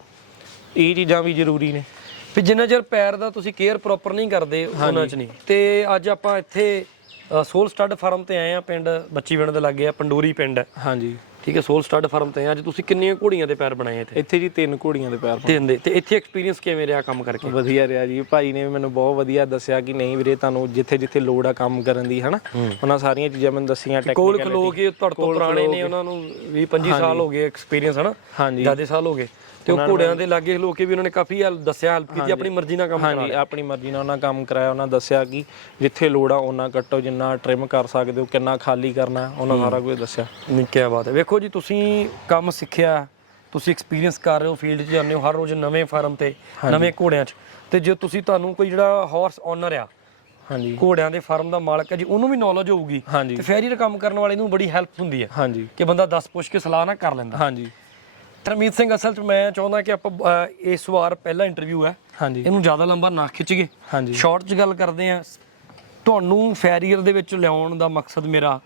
ਇਹ ਚੀਜ਼ਾਂ ਵੀ ਜ਼ਰੂਰੀ ਨੇ। ਵੀ ਜਿੰਨਾ ਚਿਰ ਪੈਰ ਦਾ ਤੁਸੀਂ ਕੇਅਰ ਪ੍ਰੋਪਰ ਨਹੀਂ ਕਰਦੇ ਉਹਨਾਂ ਚ ਨਹੀਂ। ਤੇ ਅੱਜ ਆਪਾਂ ਇੱਥੇ ਸੋਲ ਸਟੱਡ ਫਾਰਮ ਤੇ ਆਏ ਆ ਪਿੰਡ ਬੱਚੀ ਪਿੰਡ ਦੇ ਲਾਗੇ ਆ ਪੰਡੂਰੀ ਪਿੰਡ। ਹੈ ਹਾਂਜੀ। ਠੀਕ ਹੈ ਸੋਲ ਸਟੱਡ ਫਾਰਮ ਤੇ। ਅੱਜ ਤੁਸੀਂ ਕਿੰਨੀਆਂ ਘੋੜੀਆਂ ਦੇ ਪੈਰ ਬਣਾਏ ਇੱਥੇ? ਇੱਥੇ ਜੀ ਤਿੰਨ ਘੋੜੀਆਂ ਦੇ ਪੈਰ ਤਿੰਨ ਦੇ। ਤੇ ਇੱਥੇ ਐਕਸਪੀਰੀਅੰਸ ਕਿਵੇਂ ਰਿਹਾ ਕੰਮ ਕਰਕੇ? ਵਧੀਆ ਰਿਹਾ ਜੀ। ਭਾਈ ਨੇ ਮੈਨੂੰ ਬਹੁਤ ਵਧੀਆ ਦੱਸਿਆ ਕਿ ਨਹੀਂ ਵੀਰੇ ਤੁਹਾਨੂੰ ਜਿੱਥੇ ਜਿੱਥੇ ਲੋੜ ਆ ਕੰਮ ਕਰਨ ਦੀ ਹਨਾ? ਉਹਨਾਂ ਸਾਰੀਆਂ ਚੀਜ਼ਾਂ ਮੈਨੂੰ ਦੱਸੀਆਂ ਕੋਲ ਟੈਕਨੀਕਲ ਖਲੋ ਕੇ ਤੁਹਾਡੇ ਤੋਂ ਪੁਰਾਣੇ ਨੇ ਉਹਨਾਂ ਨੂੰ 20 25 ਸਾਲ ਹੋ ਗਏ ਐਕਸਪੀਰੀਅੰਸ ਹਨਾ? ਹਾਂਜੀ। ਜਿਆਦੇ ਸਾਲ ਹੋ ਗਏ। ਤੇ ਉਹ ਘੋੜਿਆਂ ਦੇ ਲਾਗੇ ਖਲੋ ਕੇ ਵੀ ਉਹਨਾਂ ਨੇ ਕਾਫੀ ਹੈਲਪ ਦੱਸਿਆ ਹੈਲਪ ਕੀਤੀ ਆਪਣੀ ਮਰਜ਼ੀ ਨਾਲ ਕੰਮ ਕਰਾ ਹਾਂਜੀ ਆਪਣੀ ਮਰਜ਼ੀ ਨਾਲ ਉਹਨਾਂ ਕੰਮ ਕਰਾਇਆ ਉਹਨਾਂ ਦੱਸਿਆ ਕਿ ਜਿੱਥੇ ਲੋੜ ਆ ਉਹਨਾਂ ਕੱਟੋ ਜਿੰਨਾ ਟ੍ਰਿਮ ਕਰ ਸਕਦੇ ਹੋ ਕਿੰਨਾ ਖਾਲੀ ਕਰਨਾ ਉਹਨਾਂ ਸਾਰਾ ਕੁਝ ਦੱਸਿਆ। ਨਹੀਂ ਕੀ ਬਾਤ ਹੈ। ਵੇਖੋ ਜੀ ਤੁਸੀਂ ਕੰਮ ਸਿੱਖਿਆ ਤੁਸੀਂ ਐਕਸਪੀਰੀਅੰਸ ਕਰ ਰਹੇ ਹੋ ਫੀਲਡ 'ਚ ਜਾਂਦੇ ਹੋ ਹਰ ਰੋਜ਼ ਨਵੇਂ ਫਾਰਮ ਤੇ ਨਵੇਂ ਘੋੜਿਆਂ 'ਚ। ਤੇ ਜੇ ਤੁਸੀਂ ਤੁਹਾਨੂੰ ਕੋਈ ਜਿਹੜਾ ਹਾਰਸ ਓਨਰ ਆ ਹਾਂਜੀ। ਘੋੜਿਆਂ ਦੇ ਫਾਰਮ ਦਾ ਮਾਲਕ ਹੈ ਜੀ ਉਹਨੂੰ ਵੀ ਨੌਲੇਜ ਹੋਊਗੀ ਤੇ ਫੈਰੀ ਦਾ ਕੰਮ ਕਰਨ ਵਾਲੇ ਨੂੰ ਬੜੀ ਹੈਲਪ ਹੁੰਦੀ ਹੈ ਹਾਂਜੀ। ਕਿ ਬੰਦਾ 10 ਪੁੱਛ ਕੇ ਸਲਾਹ ਨਾ ਕਰ ਲੈਂਦਾ। ਹਾਂਜੀ। ਧਰਮੀਤ ਸਿੰਘ ਅਸਲ 'ਚ ਮੈਂ ਚਾਹੁੰਦਾ ਕਿ ਆਪਾਂ ਇਸ ਵਾਰ ਪਹਿਲਾ ਇੰਟਰਵਿਊ ਹੈ। ਹਾਂਜੀ। ਇਹਨੂੰ ਜ਼ਿਆਦਾ ਲੰਬਾ ਨਾ ਖਿੱਚੀਏ। ਹਾਂਜੀ। ਸ਼ਾਰਟ 'ਚ ਗੱਲ ਕਰਦੇ ਆ ਤੁਹਾਨੂੰ ਫੈਰੀਅਰ ਦੇ ਵਿੱਚ ਲਿਆਉਣ ਦਾ ਮਕਸਦ ਮੇਰਾ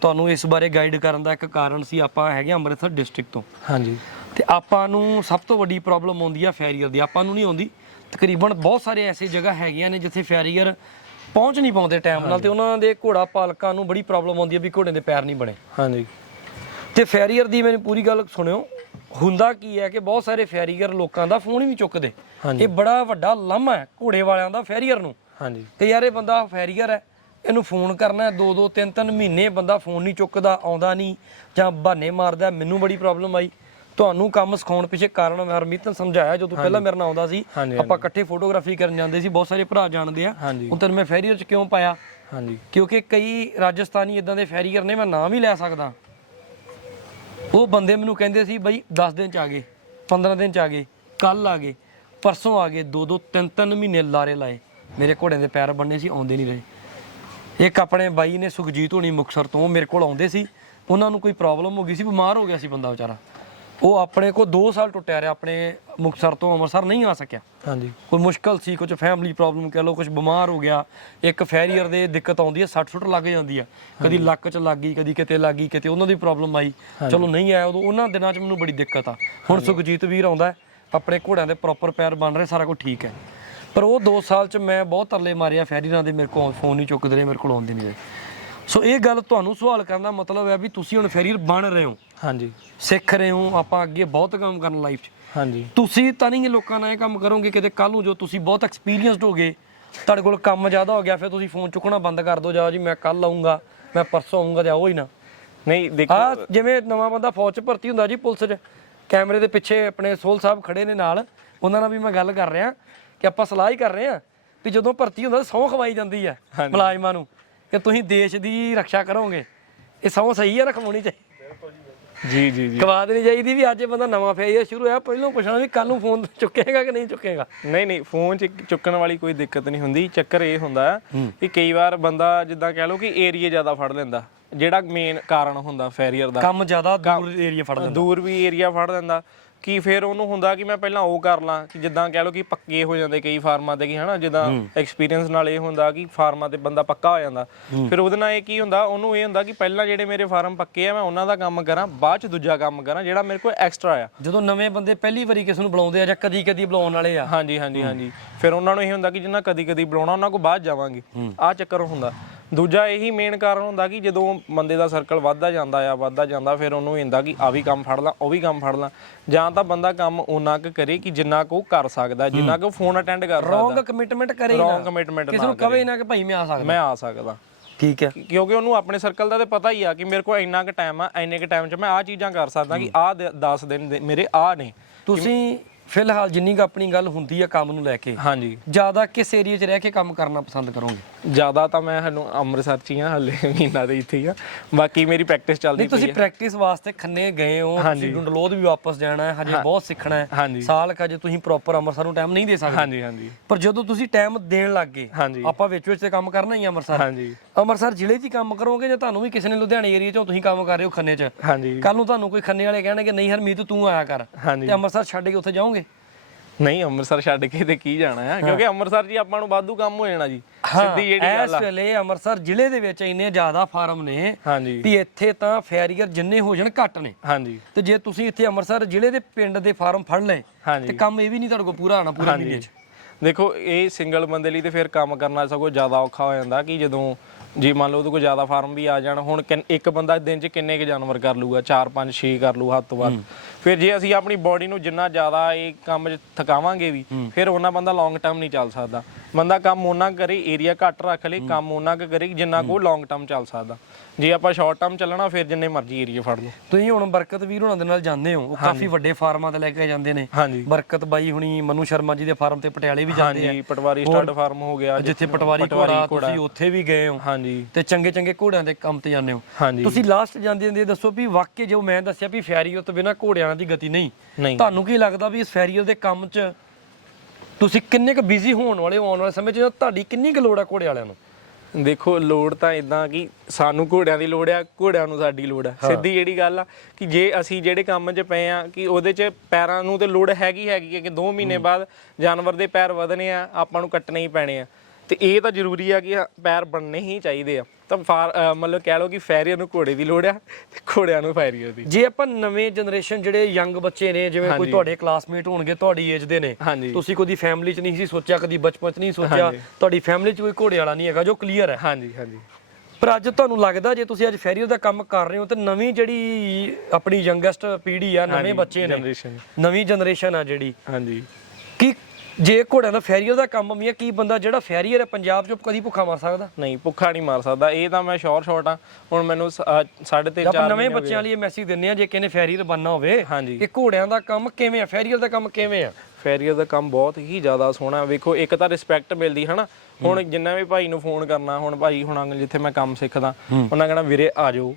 ਤੁਹਾਨੂੰ ਇਸ ਬਾਰੇ ਗਾਈਡ ਕਰਨ ਦਾ ਇੱਕ ਕਾਰਨ ਸੀ। ਆਪਾਂ ਹੈਗੇ ਆ ਅੰਮ੍ਰਿਤਸਰ ਡਿਸਟ੍ਰਿਕਟ ਤੋਂ। ਹਾਂਜੀ। ਤੇ ਆਪਾਂ ਨੂੰ ਸਭ ਤੋਂ ਵੱਡੀ ਪ੍ਰੋਬਲਮ ਆਉਂਦੀ ਆ ਫੈਰੀਅਰ ਦੀ। ਆਪਾਂ ਨੂੰ ਨਹੀਂ ਆਉਂਦੀ। ਤਕਰੀਬਨ ਬਹੁਤ ਸਾਰੇ ਐਸੇ ਜਗ੍ਹਾ ਹੈਗੀਆਂ ਨੇ ਜਿੱਥੇ ਫੈਰੀਅਰ ਪਹੁੰਚ ਨਹੀਂ ਪਾਉਂਦੇ ਟਾਈਮ ਨਾਲ। ਤੇ ਉਹਨਾਂ ਦੇ ਘੋੜਾ ਪਾਲਕਾਂ ਨੂੰ ਬੜੀ ਪ੍ਰੋਬਲਮ ਆਉਂਦੀ ਹੈ ਵੀ ਘੋੜੇ ਦੇ ਪੈਰ ਨਹੀਂ ਬਣੇ। ਹਾਂਜੀ। ਤੇ ਫੈਰੀਅਰ ਦੀ ਮੈਨੂੰ ਪੂਰੀ ਗੱਲ ਸੁਣਿਓ। ਹੁੰਦਾ ਕੀ ਹੈ ਕਿ ਬਹੁਤ ਸਾਰੇ ਫੈਰੀਅਰ ਲੋਕਾਂ ਦਾ ਫੋਨ ਹੀ ਨਹੀਂ ਚੁੱਕਦੇ। ਇਹ ਬੜਾ ਵੱਡਾ ਲਾਮਾ ਹੈ ਘੋੜੇ ਵਾਲਿਆਂ ਦਾ ਫੈਰੀਅਰ ਨੂੰ। ਹਾਂਜੀ। ਤੇ ਯਾਰ ਇਹ ਬੰਦਾ ਫੈਰੀਅਰ ਹੈ ਇਹਨੂੰ ਫੋਨ ਕਰਨਾ ਹੈ ਦੋ ਦੋ ਤਿੰਨ ਤਿੰਨ ਮਹੀਨੇ ਬੰਦਾ ਫੋਨ ਨਹੀਂ ਚੁੱਕਦਾ ਆਉਂਦਾ ਨਹੀਂ ਜਾਂ ਬਹਾਨੇ ਮਾਰਦਾ ਮੈਨੂੰ ਬੜੀ ਪ੍ਰੋਬਲਮ ਆਈ। ਤੁਹਾਨੂੰ ਕੰਮ ਸਿਖਾਉਣ ਪਿੱਛੇ ਕਾਰਨ ਮੈਂ ਹਰਮੀਤ ਨੂੰ ਸਮਝਾਇਆ ਜਦੋਂ ਪਹਿਲਾਂ ਮੇਰੇ ਨਾਲ ਆਉਂਦਾ ਸੀ ਆਪਾਂ ਇਕੱਠੇ ਫੋਟੋਗ੍ਰਾਫੀ ਕਰਨ ਜਾਂਦੇ ਸੀ ਬਹੁਤ ਸਾਰੇ ਭਰਾ ਜਾਣਦੇ ਆ। ਹੁਣ ਤੈਨੂੰ ਮੈਂ ਫੈਰੀਅਰ 'ਚ ਕਿਉਂ ਪਾਇਆ? ਹਾਂਜੀ। ਕਿਉਂਕਿ ਕਈ ਰਾਜਸਥਾਨੀ ਇਦਾਂ ਦੇ ਫੈਰੀਅਰ ਨੇ ਮੈਂ ਨਾਮ ਹੀ ਲੈ ਸਕਦਾ। ਉਹ ਬੰਦੇ ਮੈਨੂੰ ਕਹਿੰਦੇ ਸੀ, ਬਾਈ 10 ਦਿਨ ਚ ਆ ਗਏ 15 ਦਿਨ ਚ ਆ ਗਏ ਕੱਲ ਆ ਗਏ, ਪਰਸੋਂ ਆ ਗਏ ਦੋ ਦੋ ਤਿੰਨ ਤਿੰਨ ਮਹੀਨੇ ਲਾਰੇ ਲਾਏ। ਮੇਰੇ ਘੋੜਿਆਂ ਦੇ ਪੈਰ ਬੰਨੇ ਸੀ, ਆਉਂਦੇ ਨਹੀਂ ਰਹੇ। ਇੱਕ ਆਪਣੇ ਬਾਈ ਨੇ ਸੁਖਜੀਤ ਹੋਣੀ ਮੁਕਸਰ ਤੋਂ ਮੇਰੇ ਕੋਲ ਆਉਂਦੇ ਸੀ। ਉਹਨਾਂ ਨੂੰ ਕੋਈ ਪ੍ਰੋਬਲਮ ਹੋ ਗਈ ਸੀ, ਬਿਮਾਰ ਹੋ ਗਿਆ ਸੀ ਬੰਦਾ ਵਿਚਾਰਾ। ਉਹ ਆਪਣੇ ਕੋਲ 2 ਸਾਲ ਟੁੱਟਿਆ ਰਿਹਾ ਆਪਣੇ ਮੁਕਸਰ ਤੋਂ ਅੰਮ੍ਰਿਤਸਰ ਨਹੀਂ ਆ ਸਕਿਆ। ਹਾਂਜੀ। ਕੋਈ ਮੁਸ਼ਕਲ ਸੀ ਕੁਝ ਫੈਮਿਲੀ ਪ੍ਰੋਬਲਮ ਕਹਿ ਲਓ ਕੁਝ ਬਿਮਾਰ ਹੋ ਗਿਆ ਇੱਕ ਫੈਰੀਅਰ ਦੇ ਦਿੱਕਤ ਆਉਂਦੀ ਹੈ ਸੱਟ ਸੁੱਟ ਲੱਗ ਜਾਂਦੀ ਆ ਕਦੀ ਲੱਕ 'ਚ ਲੱਗ ਗਈ ਕਦੀ ਕਿਤੇ ਲੱਗ ਗਈ ਕਿਤੇ ਉਹਨਾਂ ਦੀ ਪ੍ਰੋਬਲਮ ਆਈ। ਚਲੋ ਨਹੀਂ ਆਇਆ ਉਦੋਂ ਉਹਨਾਂ ਦਿਨਾਂ 'ਚ ਮੈਨੂੰ ਬੜੀ ਦਿੱਕਤ ਆ। ਹੁਣ ਸੁਖਜੀਤ ਵੀਰ ਆਉਂਦਾ ਹੈ, ਆਪਣੇ ਘੋੜਿਆਂ ਦੇ ਪ੍ਰੋਪਰ ਪੈਰ ਬਣ ਰਹੇ ਸਾਰਾ ਕੁਝ ਠੀਕ ਹੈ। ਪਰ ਉਹ 2 ਸਾਲ 'ਚ ਮੈਂ ਬਹੁਤ ਤਰਲੇ ਮਾਰਿਆ ਫੈਰੀਰਾਂ ਦੇ ਮੇਰੇ ਕੋਲ ਫੋਨ ਨਹੀਂ ਚੁੱਕਦੇ ਰਹੇ ਮੇਰੇ ਕੋਲ ਆਉਂਦੇ ਨਹੀਂ ਸੋ ਇਹ ਗੱਲ ਤੁਹਾਨੂੰ ਸਵਾਲ ਕਰਨ ਦਾ ਮਤਲਬ ਹੈ ਵੀ ਤੁਸੀਂ ਹੁਣ ਫੈਰੀਅਰ ਬਣ ਰਹੇ ਹੋ। ਹਾਂਜੀ। ਸਿੱਖ ਰਹੇ ਹੋ ਆਪਾਂ ਅੱਗੇ ਬਹੁਤ ਕੰਮ ਕਰਨ ਲਾਈਫ 'ਚ। ਹਾਂਜੀ। ਤੁਸੀਂ ਤਾਂ ਨਹੀਂ ਲੋਕਾਂ ਨਾਲ ਇਹ ਕੰਮ ਕਰੋਗੇ ਕਿਤੇ ਕੱਲ ਨੂੰ ਜੋ ਤੁਸੀਂ ਬਹੁਤ ਐਕਸਪੀਰੀਅੰਸਡ ਹੋਗੇ ਤੁਹਾਡੇ ਕੋਲ ਕੰਮ ਜ਼ਿਆਦਾ ਹੋ ਗਿਆ ਫਿਰ ਤੁਸੀਂ ਫੋਨ ਚੁੱਕਣਾ ਬੰਦ ਕਰ ਦਿਓ ਜਾਓ ਜੀ ਮੈਂ ਕੱਲ ਆਉਂਗਾ ਮੈਂ ਪਰਸੋਂ ਆਉਂਗਾ ਤੇ ਆਓ ਹੀ ਨਾ। ਨਹੀਂ ਦੇਖੋ ਆ ਜਿਵੇਂ ਨਵਾਂ ਬੰਦਾ ਫੌਜ 'ਚ ਭਰਤੀ ਹੁੰਦਾ ਜੀ ਪੁਲਿਸ 'ਚ ਕੈਮਰੇ ਦੇ ਪਿੱਛੇ ਆਪਣੇ ਸੋਲ ਸਾਹਿਬ ਖੜੇ ਨੇ ਨਾਲ ਉਹਨਾਂ ਨਾਲ ਵੀ ਮੈਂ ਗੱਲ ਕਰ ਰਿਹਾ ਕਿ ਆਪਾਂ ਸਲਾਹ ਹੀ ਕਰ ਰਹੇ ਆ ਵੀ ਜਦੋਂ ਭਰਤੀ ਹੁੰਦਾ ਸਹੁੰ ਖਵਾਈ ਜਾਂਦੀ ਹੈ ਮੁਲਾਜ਼ਮਾਂ ਨੂੰ ਕਿ ਤੁਸੀਂ ਦੇਸ਼ ਦੀ ਰੱਖਿਆ ਕਰੋਗੇ ਇਹ ਸਹੁੰ ਸਹੀ ਹੈ ਰਖਵਾਉਣੀ ਚਾਹੀਦੀ ਜੀ ਜੀ ਜੀ। ਖਵਾ ਦੇਣੀ ਚਾਹੀਦੀ ਵੀ ਅੱਜ ਇਹ ਬੰਦਾ ਨਵਾਂ ਫੇਰ ਸ਼ੁਰੂ ਹੋਇਆ ਪਹਿਲਾਂ ਪੁੱਛਣਾ ਵੀ ਕੱਲ ਨੂੰ ਫੋਨ ਚੁੱਕੇਗਾ ਕਿ ਨਹੀਂ ਚੁੱਕੇਗਾ? ਨਹੀਂ ਨਹੀਂ ਫੋਨ ਚ ਚੁੱਕਣ ਵਾਲੀ ਕੋਈ ਦਿੱਕਤ ਨਹੀਂ ਹੁੰਦੀ। ਚੱਕਰ ਇਹ ਹੁੰਦਾ ਕਿ ਕਈ ਵਾਰ ਬੰਦਾ ਜਿੱਦਾਂ ਕਹਿ ਲਓ ਕਿ ਏਰੀਆ ਜ਼ਿਆਦਾ ਫੜ ਲੈਂਦਾ ਜਿਹੜਾ ਮੇਨ ਕਾਰਨ ਹੁੰਦਾ ਫੈਰੀਅਰ ਦਾ। ਕੰਮ ਜ਼ਿਆਦਾ ਦੂਰ ਏਰੀਆ ਫੜ ਲੈਂਦਾ। ਦੂਰ ਵੀ ਏਰੀਆ ਫੜ ਲੈਂਦਾ। ਕਿ ਫਿਰ ਉਹਨੂੰ ਹੁੰਦਾ ਕਿ ਮੈਂ ਪਹਿਲਾਂ ਉਹ ਕਰ ਲਾਂ ਕਿ ਜਿੱਦਾਂ ਕਹਿ ਲਓ ਕਿ ਪੱਕੇ ਹੋ ਜਾਂਦੇ ਕਈ ਫਾਰਮਾਂ ਤੇ ਕਿ ਹਨਾ ਜਿੱਦਾਂ ਐਕਸਪੀਰੀਅੰਸ ਨਾਲ ਇਹ ਹੁੰਦਾ ਕਿ ਫਾਰਮਾਂ ਤੇ ਬੰਦਾ ਪੱਕਾ ਹੋ ਜਾਂਦਾ। ਫਿਰ ਉਹਦੇ ਨਾਲ ਇਹ ਕੀ ਹੁੰਦਾ ਉਹਨੂੰ ਇਹ ਹੁੰਦਾ ਕਿ ਪਹਿਲਾਂ ਜਿਹੜੇ ਮੇਰੇ ਫਾਰਮ ਪੱਕੇ ਆ ਮੈਂ ਉਹਨਾਂ ਦਾ ਕੰਮ ਕਰਾਂ ਬਾਅਦ ਚ ਦੂਜਾ ਕੰਮ ਕਰਾਂ ਜਿਹੜਾ ਮੇਰੇ ਕੋਲ ਐਕਸਟਰਾ ਆ। ਜਦੋਂ ਨਵੇਂ ਬੰਦੇ ਪਹਿਲੀ ਵਾਰੀ ਕਿਸ ਨੂੰ ਬੁਲਾਉਂਦੇ ਆ ਜਾਂ ਕਦੀ ਕਦੀ ਬੁਲਾਉਣ ਵਾਲੇ ਆ। ਹਾਂਜੀ ਹਾਂਜੀ ਹਾਂਜੀ। ਫਿਰ ਉਹਨਾਂ ਨੂੰ ਇਹ ਹੁੰਦਾ ਕਿ ਜਿੰਨਾ ਕਦੀ ਕਦੀ ਬੁਲਾਉਣਾ ਉਹਨਾਂ ਕੋਲ ਬਾਅਦ ਜਾਵਾਂਗੇ। ਆਹ ਚੱਕਰ ਹੁੰਦਾ। ਦੂਜਾ ਇਹੀ ਮੇਨ ਕਾਰਨ ਹੁੰਦਾ ਕਿ ਜਦੋਂ ਬੰਦੇ ਦਾ ਸਰਕਲ ਵੱਧਦਾ ਜਾਂਦਾ ਆ ਵੱਧਦਾ ਜਾਂਦਾ ਫਿਰ ਉਹਨੂੰ ਹੁੰਦਾ ਕਿ ਆ ਵੀ ਕੰਮ ਫੜ ਲਾਂ ਉਹ ਵੀ ਕੰਮ ਫੜ ਲਾਂ। ਜਾਂ ਤਾਂ ਬੰਦਾ ਕੰਮ ਉਹਨਾਂ ਕੁ ਕਰੇ ਕਿ ਜਿੰਨਾ ਕੁ ਉਹ ਕਰ ਸਕਦਾ ਜਿੰਨਾ ਕੁ ਫੋਨ ਅਟੈਂਡ ਕਰ ਰੋਂਗ ਸਕਦਾ ਕਮਿਟਮੈਂਟ ਕਰੇ ਹੀ Wrong ਨਾ commitment ਕਿਸੇ ਨਾ ਨੂੰ ਕਵੇ ਨਾ ਕਿ ਭਾਈ ਮੈਂ ਆ ਸਕਦਾ। ਮੈਂ ਆ ਸਕਦਾ। ਠੀਕ ਹੈ। ਕਿਉਂਕਿ ਉਹਨੂੰ ਆਪਣੇ ਸਰਕਲ ਦਾ ਤੇ ਪਤਾ ਹੀ ਆ ਕਿ ਮੇਰੇ ਕੋਲ ਇੰਨਾ ਕੁ ਟਾਈਮ ਆ ਇੰਨੇ ਕੁ ਟਾਈਮ 'ਚ ਮੈਂ ਆ ਚੀਜ਼ਾਂ ਕਰ ਸਕਦਾ ਕਿ ਆਹ 10 ਦਿਨ ਮੇਰੇ ਆ ਨੇ। ਤੁਸੀਂ ਫਿਲਹਾਲ ਜਿੰਨੀ ਕੁ ਆਪਣੀ ਗੱਲ ਹੁੰਦੀ ਆ ਕੰਮ ਨੂੰ ਲੈ ਕੇ ਹਾਂਜੀ। ਜ਼ਿਆਦਾ ਕਿਸ ਏਰੀਆ 'ਚ ਰਹਿ ਕੇ ਕੰਮ ਕਰਨਾ ਪਸੰਦ ਕਰੋਗੇ? ਜ਼ਿਆਦਾ ਤਾਂ ਮੈਂ ਹਨੂੰ ਅੰਮ੍ਰਿਤਸਰ 'ਚ ਹੀ ਆ ਹਲੇ ਮਹੀਨਾ ਦੇ ਇੱਥੇ ਹੀ ਆ। ਬਾਕੀ ਮੇਰੀ ਪ੍ਰੈਕਟਿਸ ਚੱਲਦੀ ਨਹੀਂ ਤੁਸੀਂ ਪ੍ਰੈਕਟਿਸ ਵਾਸਤੇ ਖੰਨੇ ਗਏ ਹੋ ਤੁਸੀਂ ਡੰਡਲੋਦ ਵੀ ਵਾਪਸ ਜਾਣਾ ਹੈ ਹਜੇ ਬਹੁਤ ਸਿੱਖਣਾ ਹੈ। ਹਾਂਜੀ। ਸਾਲ ਕਾ ਜੇ ਤੁਸੀਂ ਪ੍ਰੋਪਰ ਅੰਮ੍ਰਿਤਸਰ ਨੂੰ ਟਾਈਮ ਨਹੀਂ ਦੇ ਸਕਦੇ। ਹਾਂਜੀ ਹਾਂਜੀ। ਪਰ ਜਦੋਂ ਤੁਸੀਂ ਟਾਈਮ ਦੇਣ ਲੱਗ ਗਏ ਹਾਂਜੀ। ਆਪਾਂ ਵਿੱਚ ਵਿੱਚ ਤੇ ਕੰਮ ਕਰਨਾ ਹੀ ਆ ਅੰਮ੍ਰਿਤਸਰ। ਹਾਂਜੀ। ਅੰਮ੍ਰਿਤਸਰ ਜ਼ਿਲ੍ਹੇ 'ਚ ਹੀ ਕੰਮ ਕਰੋਗੇ ਜਾਂ ਤੁਹਾਨੂੰ ਵੀ ਕਿਸੇ ਨੇ ਲੁਧਿਆਣੇ ਏਰੀਆ 'ਚੋਂ ਤੁਸੀਂ ਕੰਮ ਕਰ ਰਹੇ ਹੋ ਖੰਨੇ 'ਚ? ਹਾਂਜੀ। ਕੱਲ ਨੂੰ ਤੁਹਾਨੂੰ ਕੋਈ ਖੰਨੇ ਵਾਲੇ ਕਹਿਣਗੇ ਨਹੀਂ ਹਰਮੀਤ ਤੂੰ ਆਇਆ ਕਰ। ਹਾਂਜੀ। ਤੇ ਅੰਮ੍ਰਿਤਸਰ ਛੱਡ ਕੇ ਉੱਥੇ ਜਾਓਗੇ? ਨਹੀਂ ਅੰਮ੍ਰਿਤਸਰ ਛੱਡ ਕੇ ਤੇ ਕੀ ਜਾਣਾ ਆ? ਕਿਉਂਕਿ ਅੰਮ੍ਰਿਤਸਰ ਜੀ ਆਪਾਂ ਨੂੰ ਵਾਧੂ ਕੰਮ ਹੋ ਜਾਣਾ ਜੀ। ਸਿੱਧੀ ਜਿਹੜੀ ਇਸ ਗੱਲ ਆ। ਵੇਲੇ ਅੰਮ੍ਰਿਤਸਰ ਜ਼ਿਲ੍ਹੇ ਦੇ ਵਿੱਚ ਇੰਨੇ ਜ਼ਿਆਦਾ ਫਾਰਮ ਨੇ ਹਾਂਜੀ। ਵੀ ਇੱਥੇ ਤਾਂ ਫੈਰੀਅਰ ਜਿੰਨੇ ਹੋ ਜਾਣ ਘੱਟ ਨੇ। ਹਾਂਜੀ। ਤੇ ਜੇ ਤੁਸੀਂ ਇੱਥੇ ਅੰਮ੍ਰਿਤਸਰ ਜ਼ਿਲ੍ਹੇ ਦੇ ਪਿੰਡ ਦੇ ਫਾਰਮ ਫੜ ਲਏ ਤੇ ਕੰਮ ਇਹ ਵੀ ਨਹੀਂ ਤੁਹਾਡੇ ਕੋਲ ਪੂਰਾ ਆਣਾ ਪੂਰਾ 'ਚ। ਦੇਖੋ ਇਹ ਸਿੰਗਲ ਬੰਦੇ ਲਈ ਤੇ ਫਿਰ ਕੰਮ ਕਰਨਾ ਸਗੋਂ ਜ਼ਿਆਦਾ ਔਖਾ ਹੋ ਜਾਂਦਾ ਕਿ ਜਦੋਂ ਜੀ ਮੰਨ ਲਓ ਉਹਦੇ ਕੋਲ ਜ਼ਿਆਦਾ ਫਾਰਮ ਵੀ ਆ ਜਾਣ ਹੁਣ ਕਿੰਨ- ਇੱਕ ਬੰਦਾ ਦਿਨ 'ਚ ਕਿੰਨੇ ਕੁ ਜਾਨਵਰ ਕਰ ਲੂਗਾ 4 5 6 ਕਰ ਲੂ ਹੱਦ ਤੋਂ ਵੱਧ ਫਿਰ ਜੇ ਅਸੀਂ ਆਪਣੀ ਬਾਡੀ ਨੂੰ ਜਿੰਨਾ ਜ਼ਿਆਦਾ ਇਹ ਕੰਮ 'ਚ ਥਕਾਵਾਂਗੇ ਵੀ ਫਿਰ ਉਹਨਾਂ ਬੰਦਾ ਲੌਂਗ ਟਰਮ ਨਹੀਂ ਚੱਲ ਸਕਦਾ। ਬੰਦਾ ਕੰਮ ਉਹਨਾਂ ਕਰੇ ਏਰੀਆ ਘੱਟ ਰੱਖ ਲੇ ਕੰਮ ਉਹਨਾਂ ਕੁ ਕਰੇ ਜਿੰਨਾ ਕੋ ਲੌਂਗ ਟਰਮ ਚੱਲ ਸਕਦਾ। ਜੇ ਆਪਾਂ ਸ਼ਾਰਟ ਟਰਮ ਚੱਲਣਾ ਫਿਰ ਜਿੰਨੇ ਮਰਜ਼ੀ ਏਰੀਆ ਫੜ ਲਓ। ਤੁਸੀਂ ਹੁਣ ਬਰਕਤ ਵੀਰ ਹੁਣਾਂ ਦੇ ਨਾਲ ਜਾਂਦੇ ਹੋ ਉਹ ਕਾਫੀ ਵੱਡੇ ਫਾਰਮਾਂ ਤੇ ਲੈ ਕੇ ਜਾਂਦੇ ਨੇ। ਬਰਕਤ ਬਾਈ ਹੁਣੀ ਮਨੂ ਸ਼ਰਮਾ ਜੀ ਦੇ ਫਾਰਮ ਤੇ ਪਟਿਆਲੇ ਵੀ ਜਾਂਦੇ ਹਾਂਜੀ ਪਟਵਾਰੀ ਸਟੱਡ ਫਾਰਮ ਹੋ ਗਿਆ ਜਿੱਥੇ ਪਟਵਾਰੀ ਘੋੜਾ ਤੁਸੀਂ ਉੱਥੇ ਵੀ ਗਏ ਹੋ ਹਾਂਜੀ। ਤੇ ਚੰਗੇ ਚੰਗੇ ਘੋੜਿਆਂ ਦੇ ਕੰਮ ਤੇ ਜਾਂਦੇ ਹੋ। ਤੁਸੀਂ ਲਾਸਟ ਜਾਂਦੇ ਜਾਂਦੇ ਦੱਸੋ ਵੀ ਵਾਕਈ ਜੋ ਮੈਂ ਦੱਸਿਆ ਵੀ ਫੈਰੀਅਰ ਤੋਂ ਬਿਨਾ ਘੋੜਿਆਂ ਦੀ ਗਤੀ ਨਹੀਂ। ਤੁਹਾਨੂੰ ਕੀ ਲੱਗਦਾ ਵੀ ਇਸ ਫੈਰੀਅਰ ਦੇ ਕੰਮ 'ਚ ਤੁਸੀਂ ਕਿੰਨੇ ਕੁ ਬਿਜ਼ੀ ਹੋਣ ਵਾਲੇ ਹੋ ਆਉਣ ਵਾਲੇ ਸਮੇਂ 'ਚ ਤੁਹਾਡੀ ਕਿੰਨੀ ਕੁ ਲੋੜ ਆ ਘੋੜੇ ਵਾਲਿਆਂ ਨੂੰ? ਦੇਖੋ ਲੋੜ ਤਾਂ ਇਦਾਂ ਕਿ ਸਾਨੂੰ ਘੋੜਿਆਂ ਦੀ ਲੋੜ ਆ ਘੋੜਿਆਂ ਨੂੰ ਸਾਡੀ ਲੋੜ ਆ। ਸਿੱਧੀ ਜਿਹੜੀ ਗੱਲ ਆ ਕਿ ਜੇ ਅਸੀਂ ਜਿਹੜੇ ਕੰਮ 'ਚ ਪਏ ਆ ਕਿ ਉਹਦੇ 'ਚ ਪੈਰਾਂ ਨੂੰ ਤੇ ਲੋੜ ਹੈਗੀ ਹੈਗੀ ਕਿ 2 ਮਹੀਨੇ ਬਾਅਦ ਜਾਨਵਰ ਦੇ ਪੈਰ ਵਧਣੇ ਆ ਆਪਾਂ ਨੂੰ ਕੱਟਣੇ ਹੀ ਪੈਣੇ ਆ। ਤੇ ਇਹ ਤਾਂ ਜ਼ਰੂਰੀ ਆ ਕਿ ਪੈਰ ਬਣਨੇ ਹੀ ਚਾਹੀਦੇ ਆ। ਤਾਂ ਫਾਰ ਮਤਲਬ ਕਹਿ ਲਓ ਕਿ ਫੈਰੀਅਰ ਨੂੰ ਘੋੜੇ ਦੀ ਲੋੜ ਆ ਤੇ ਘੋੜਿਆਂ ਨੂੰ ਫੈਰੀਅਰ ਦੀ। ਜੇ ਆਪਾਂ ਨਵੇਂ ਜਨਰੇਸ਼ਨ ਜਿਹੜੇ ਯੰਗ ਬੱਚੇ ਨੇ ਜਿਵੇਂ ਕੋਈ ਤੁਹਾਡੇ ਕਲਾਸਮੇਟ ਹੋਣਗੇ ਤੁਹਾਡੀ ਏਜ ਦੇ ਨੇ ਹਾਂਜੀ। ਤੁਸੀਂ ਕਦੀ ਫੈਮਿਲੀ 'ਚ ਨਹੀਂ ਸੀ ਸੋਚਿਆ ਕਦੀ ਬਚਪਨ 'ਚ ਨਹੀਂ ਸੋਚਿਆ ਤੁਹਾਡੀ ਫੈਮਿਲੀ 'ਚ ਕੋਈ ਘੋੜੇ ਵਾਲਾ ਨਹੀਂ ਹੈਗਾ ਜੋ ਕਲੀਅਰ ਹੈ। ਹਾਂਜੀ ਹਾਂਜੀ। ਪਰ ਅੱਜ ਤੁਹਾਨੂੰ ਲੱਗਦਾ ਜੇ ਤੁਸੀਂ ਅੱਜ ਫੈਰੀਅਰ ਦਾ ਕੰਮ ਕਰ ਰਹੇ ਹੋ ਤੇ ਨਵੀਂ ਜਿਹੜੀ ਆਪਣੀ ਯੰਗੈਸਟ ਪੀੜ੍ਹੀ ਆ ਨਵੇਂ ਬੱਚੇ ਨੇ ਨਵੀਂ ਜਨਰੇਸ਼ਨ ਆ ਜਿਹੜੀ ਹਾਂਜੀ। ਕੀ ਜੇ ਘੋੜਿਆਂ ਦਾ ਫੈਰੀਅਰ ਦਾ ਕੰਮ ਹੈ ਕੀ ਬੰਦਾ ਜਿਹੜਾ ਫੈਰੀਅਰ ਹੈ ਪੰਜਾਬ 'ਚ ਕਦੀ ਭੁੱਖਾ ਮਰ ਸਕਦਾ? ਨਹੀਂ ਭੁੱਖਾ ਨਹੀਂ ਮਾਰ ਸਕਦਾ। ਇਹ ਤਾਂ ਮੈਂ ਸ਼ੋਰ ਸ਼ਾਰਟ ਆ। ਹੁਣ ਮੈਨੂੰ ਸ- ਅਹ ਸਾਢੇ ਤਿੰਨ ਆਪਾਂ ਚਾਰ ਨਵੇਂ ਬੱਚਿਆਂ ਲਈ ਇਹ ਮੈਸੇਜ ਦਿੰਨੇ ਆ ਜੇ ਕਿਸੇ ਨੇ ਫੈਰੀਅਰ ਬਣਨਾ ਹੋਵੇ ਹਾਂਜੀ। ਕਿ ਘੋੜਿਆਂ ਦਾ ਕੰਮ ਕਿਵੇਂ ਆ? ਫੈਰੀਅਰ ਦਾ ਕੰਮ ਕਿਵੇਂ ਆ? ਫੈਰੀਅਰ ਦਾ ਕੰਮ ਬਹੁਤ ਹੀ ਜ਼ਿਆਦਾ ਸੋਹਣਾ। ਵੇਖੋ ਇੱਕ ਤਾਂ ਰਿਸਪੈਕਟ ਮਿਲਦੀ ਹਨਾ? ਹੁਣ ਜਿੰਨਾ ਵੀ ਭਾਈ ਨੂੰ ਫੋਨ ਕਰਨਾ ਹੁਣ ਭਾਈ ਹੁਣਾਂ ਜਿੱਥੇ ਮੈਂ ਕੰਮ ਸਿੱਖਦਾ ਉਹਨਾਂ ਕਹਿਣਾ ਵੀਰੇ ਆ ਜਾਓ।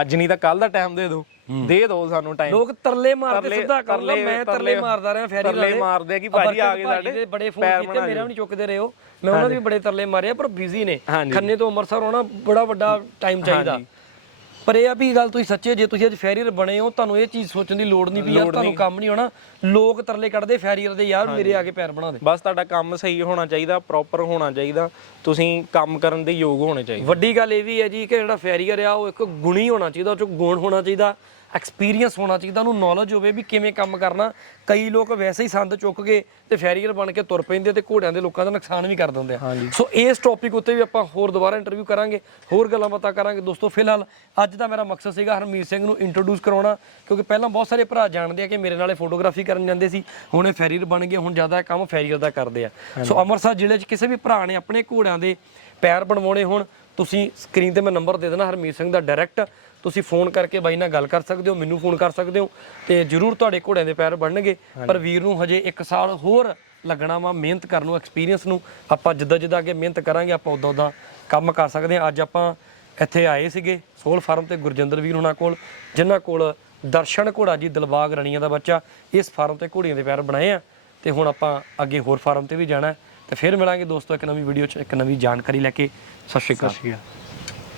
ਅੱਜ ਨਹੀਂ ਤਾਂ ਕੱਲ ਦਾ ਟਾਈਮ ਦੇ ਦਿਓ। ਦੇ ਦਿਓ ਸਾਨੂੰ ਟਾਈਮ ਲੋਕ ਤਰਲੇ ਮਾਰਦੇ ਸਿੱਧਾ ਕਰੂੰਗਾ ਤਰਲੇ- ਮੈਂ ਤਰਲੇ ਮਾਰਦਾ ਰਿਹਾ ਫੈਰੀਅਰ ਤਰਲੇ ਮਾਰਦੇ ਕਿ ਭਾਜੀ ਆ ਗਏ ਸਾਡੇ, ਬੜੇ ਫੋਨ ਪੈਰ ਕੀਤੇ ਮੇਰਾ ਵੀ ਨਹੀਂ ਚੁੱਕਦੇ ਰਹੇ ਹੋ ਮੈਂ ਉਹਨਾਂ ਦੇ ਵੀ ਬੜੇ ਤਰਲੇ ਮਾਰੇ ਪਰ ਬਿਜ਼ੀ ਨੇ। ਖੰਨੇ ਤੋਂ ਅੰਮ੍ਰਿਤਸਰ ਆਉਣਾ ਬੜਾ ਵੱਡਾ ਟਾਈਮ ਚਾਹੀਦਾ। ਪਰ ਇਹ ਆ ਵੀ ਗੱਲ ਤੁਸੀਂ ਸੱਚੇ ਜੇ ਤੁਸੀਂ ਅੱਜ ਫੈਰੀਅਰ ਬਣੇ ਹੋ ਤੁਹਾਨੂੰ ਇਹ ਚੀਜ਼ ਸੋਚਣ ਦੀ ਲੋੜ ਨਹੀਂ ਵੀ ਯਾਰ ਤੁਹਾਨੂੰ ਕੰਮ ਨਹੀਂ ਹੋਣਾ। ਲੋਕ ਤਰਲੇ ਕੱਢਦੇ ਫੈਰੀਅਰ ਦੇ ਯਾਰ ਮੇਰੇ ਆ ਕੇ ਪੈਰ ਬਣਾ ਦੇ। ਬਸ ਤੁਹਾਡਾ ਕੰਮ ਸਹੀ ਹੋਣਾ ਚਾਹੀਦਾ ਪ੍ਰੋਪਰ ਹੋਣਾ ਚਾਹੀਦਾ। ਤੁਸੀਂ ਕੰਮ ਕਰਨ ਦੇ ਯੋਗ ਹੋਣੇ ਚਾਹੀਦੇ। ਵੱਡੀ ਗੱਲ ਇਹ ਵੀ ਹੈ ਜੀ ਕਿ ਜਿਹੜਾ ਫੈਰੀਅਰ ਆ ਉਹ ਇੱਕ ਗੁਣੀ ਹੋਣਾ ਚਾਹੀਦਾ ਉਹ ਚ ਗੁਣ ਹੋਣਾ ਚਾਹੀਦਾ। ਐਕਸਪੀਰੀਅੰਸ ਹੋਣਾ ਚਾਹੀਦਾ ਉਹਨੂੰ ਨੌਲੇਜ ਹੋਵੇ ਵੀ ਕਿਵੇਂ ਕੰਮ ਕਰਨਾ। ਕਈ ਲੋਕ ਵੈਸੇ ਹੀ ਸੰਦ ਚੁੱਕ ਕੇ ਤੇ ਫੈਰੀਅਰ ਬਣ ਕੇ ਤੁਰ ਪੈਂਦੇ ਤੇ ਘੋੜਿਆਂ ਦੇ ਲੋਕਾਂ ਦਾ ਨੁਕਸਾਨ ਵੀ ਕਰ ਦਿੰਦੇ ਆ। ਸੋ ਇਸ ਟੌਪਿਕ ਉੱਤੇ ਵੀ ਆਪਾਂ ਹੋਰ ਦੁਬਾਰਾ ਇੰਟਰਵਿਊ ਕਰਾਂਗੇ ਹੋਰ ਗੱਲਾਂ ਬਾਤਾਂ ਕਰਾਂਗੇ। ਦੋਸਤੋ ਫਿਲਹਾਲ ਅੱਜ ਦਾ ਮੇਰਾ ਮਕਸਦ ਸੀਗਾ ਹਰਮੀਤ ਸਿੰਘ ਨੂੰ ਇੰਟਰੋਡਿਊਸ ਕਰਾਉਣਾ ਕਿਉਂਕਿ ਪਹਿਲਾਂ ਬਹੁਤ ਸਾਰੇ ਭਰਾ ਜਾਣਦੇ ਆ ਕਿ ਮੇਰੇ ਨਾਲੇ ਫੋਟੋਗ੍ਰਾਫੀ ਕਰਨ ਜਾਂਦੇ ਸੀ ਹੁਣ ਇਹ ਫੈਰੀਅਰ ਬਣ ਗਏ ਹੁਣ ਜ਼ਿਆਦਾ ਕੰਮ ਫੈਰੀਅਰ ਦਾ ਕਰਦੇ ਆ। ਸੋ ਅੰਮ੍ਰਿਤਸਰ ਜ਼ਿਲ੍ਹੇ 'ਚ ਕਿਸੇ ਵੀ ਭਰਾ ਨੇ ਆਪਣੇ ਘੋੜਿਆਂ ਦੇ ਪੈਰ ਬਣਵਾਉਣੇ ਹੋਣ ਤੁਸੀਂ ਸਕਰੀਨ ਤੇ ਮੈਂ ਨੰਬਰ ਦੇ ਦੇਣਾ ਹਰਮੀਤ ਸਿੰਘ ਦਾ ਡਾਇਰੈਕਟ ਤੁਸੀਂ ਫੋਨ ਕਰਕੇ ਬਾਈ ਨਾਲ ਗੱਲ ਕਰ ਸਕਦੇ ਹੋ ਮੈਨੂੰ ਫੋਨ ਕਰ ਸਕਦੇ ਹੋ ਤੇ ਜਰੂਰ ਤੁਹਾਡੇ ਘੋੜਿਆਂ ਦੇ ਪੈਰ ਬਣਨਗੇ। ਪਰ ਵੀਰ ਨੂੰ ਹਜੇ 1 ਸਾਲ ਹੋਰ ਲੱਗਣਾ ਵਾ ਮਿਹਨਤ ਕਰਨ ਨੂੰ ਐਕਸਪੀਰੀਅੰਸ ਨੂੰ। ਆਪਾਂ ਜਿੱਦਾਂ ਜਿੱਦਾਂ ਅੱਗੇ ਮਿਹਨਤ ਕਰਾਂਗੇ ਆਪਾਂ ਉਦਾਂ ਉਦਾਂ ਕੰਮ ਕਰ ਸਕਦੇ ਹਾਂ। ਅੱਜ ਆਪਾਂ ਇੱਥੇ ਆਏ ਸੀਗੇ ਸੋਲ ਫਾਰਮ ਤੇ ਗੁਰਜਿੰਦਰ ਵੀਰ ਹੁਣਾਂ ਕੋਲ ਜਿਨ੍ਹਾਂ ਕੋਲ ਦਰਸ਼ਨ ਘੋੜਾ ਜੀ ਦਿਲਬਾਗ ਰਣੀਆਂ ਦਾ ਬੱਚਾ ਇਸ ਫਾਰਮ ਤੇ ਘੋੜੀਆਂ ਦੇ ਪੈਰ ਬਣਾਏ ਆ। ਤੇ ਹੁਣ ਆਪਾਂ ਅੱਗੇ ਹੋਰ ਫਾਰਮ ਤੇ ਵੀ ਜਾਣਾ ਤੇ ਫਿਰ ਮਿਲਾਂਗੇ ਦੋਸਤੋ ਇੱਕ ਨਵੀਂ ਵੀਡੀਓ 'ਚ ਇੱਕ ਨਵੀਂ ਜਾਣਕਾਰੀ ਲੈ ਕੇ। ਸਤਿ ਸ਼੍ਰੀ ਅਕਾਲ।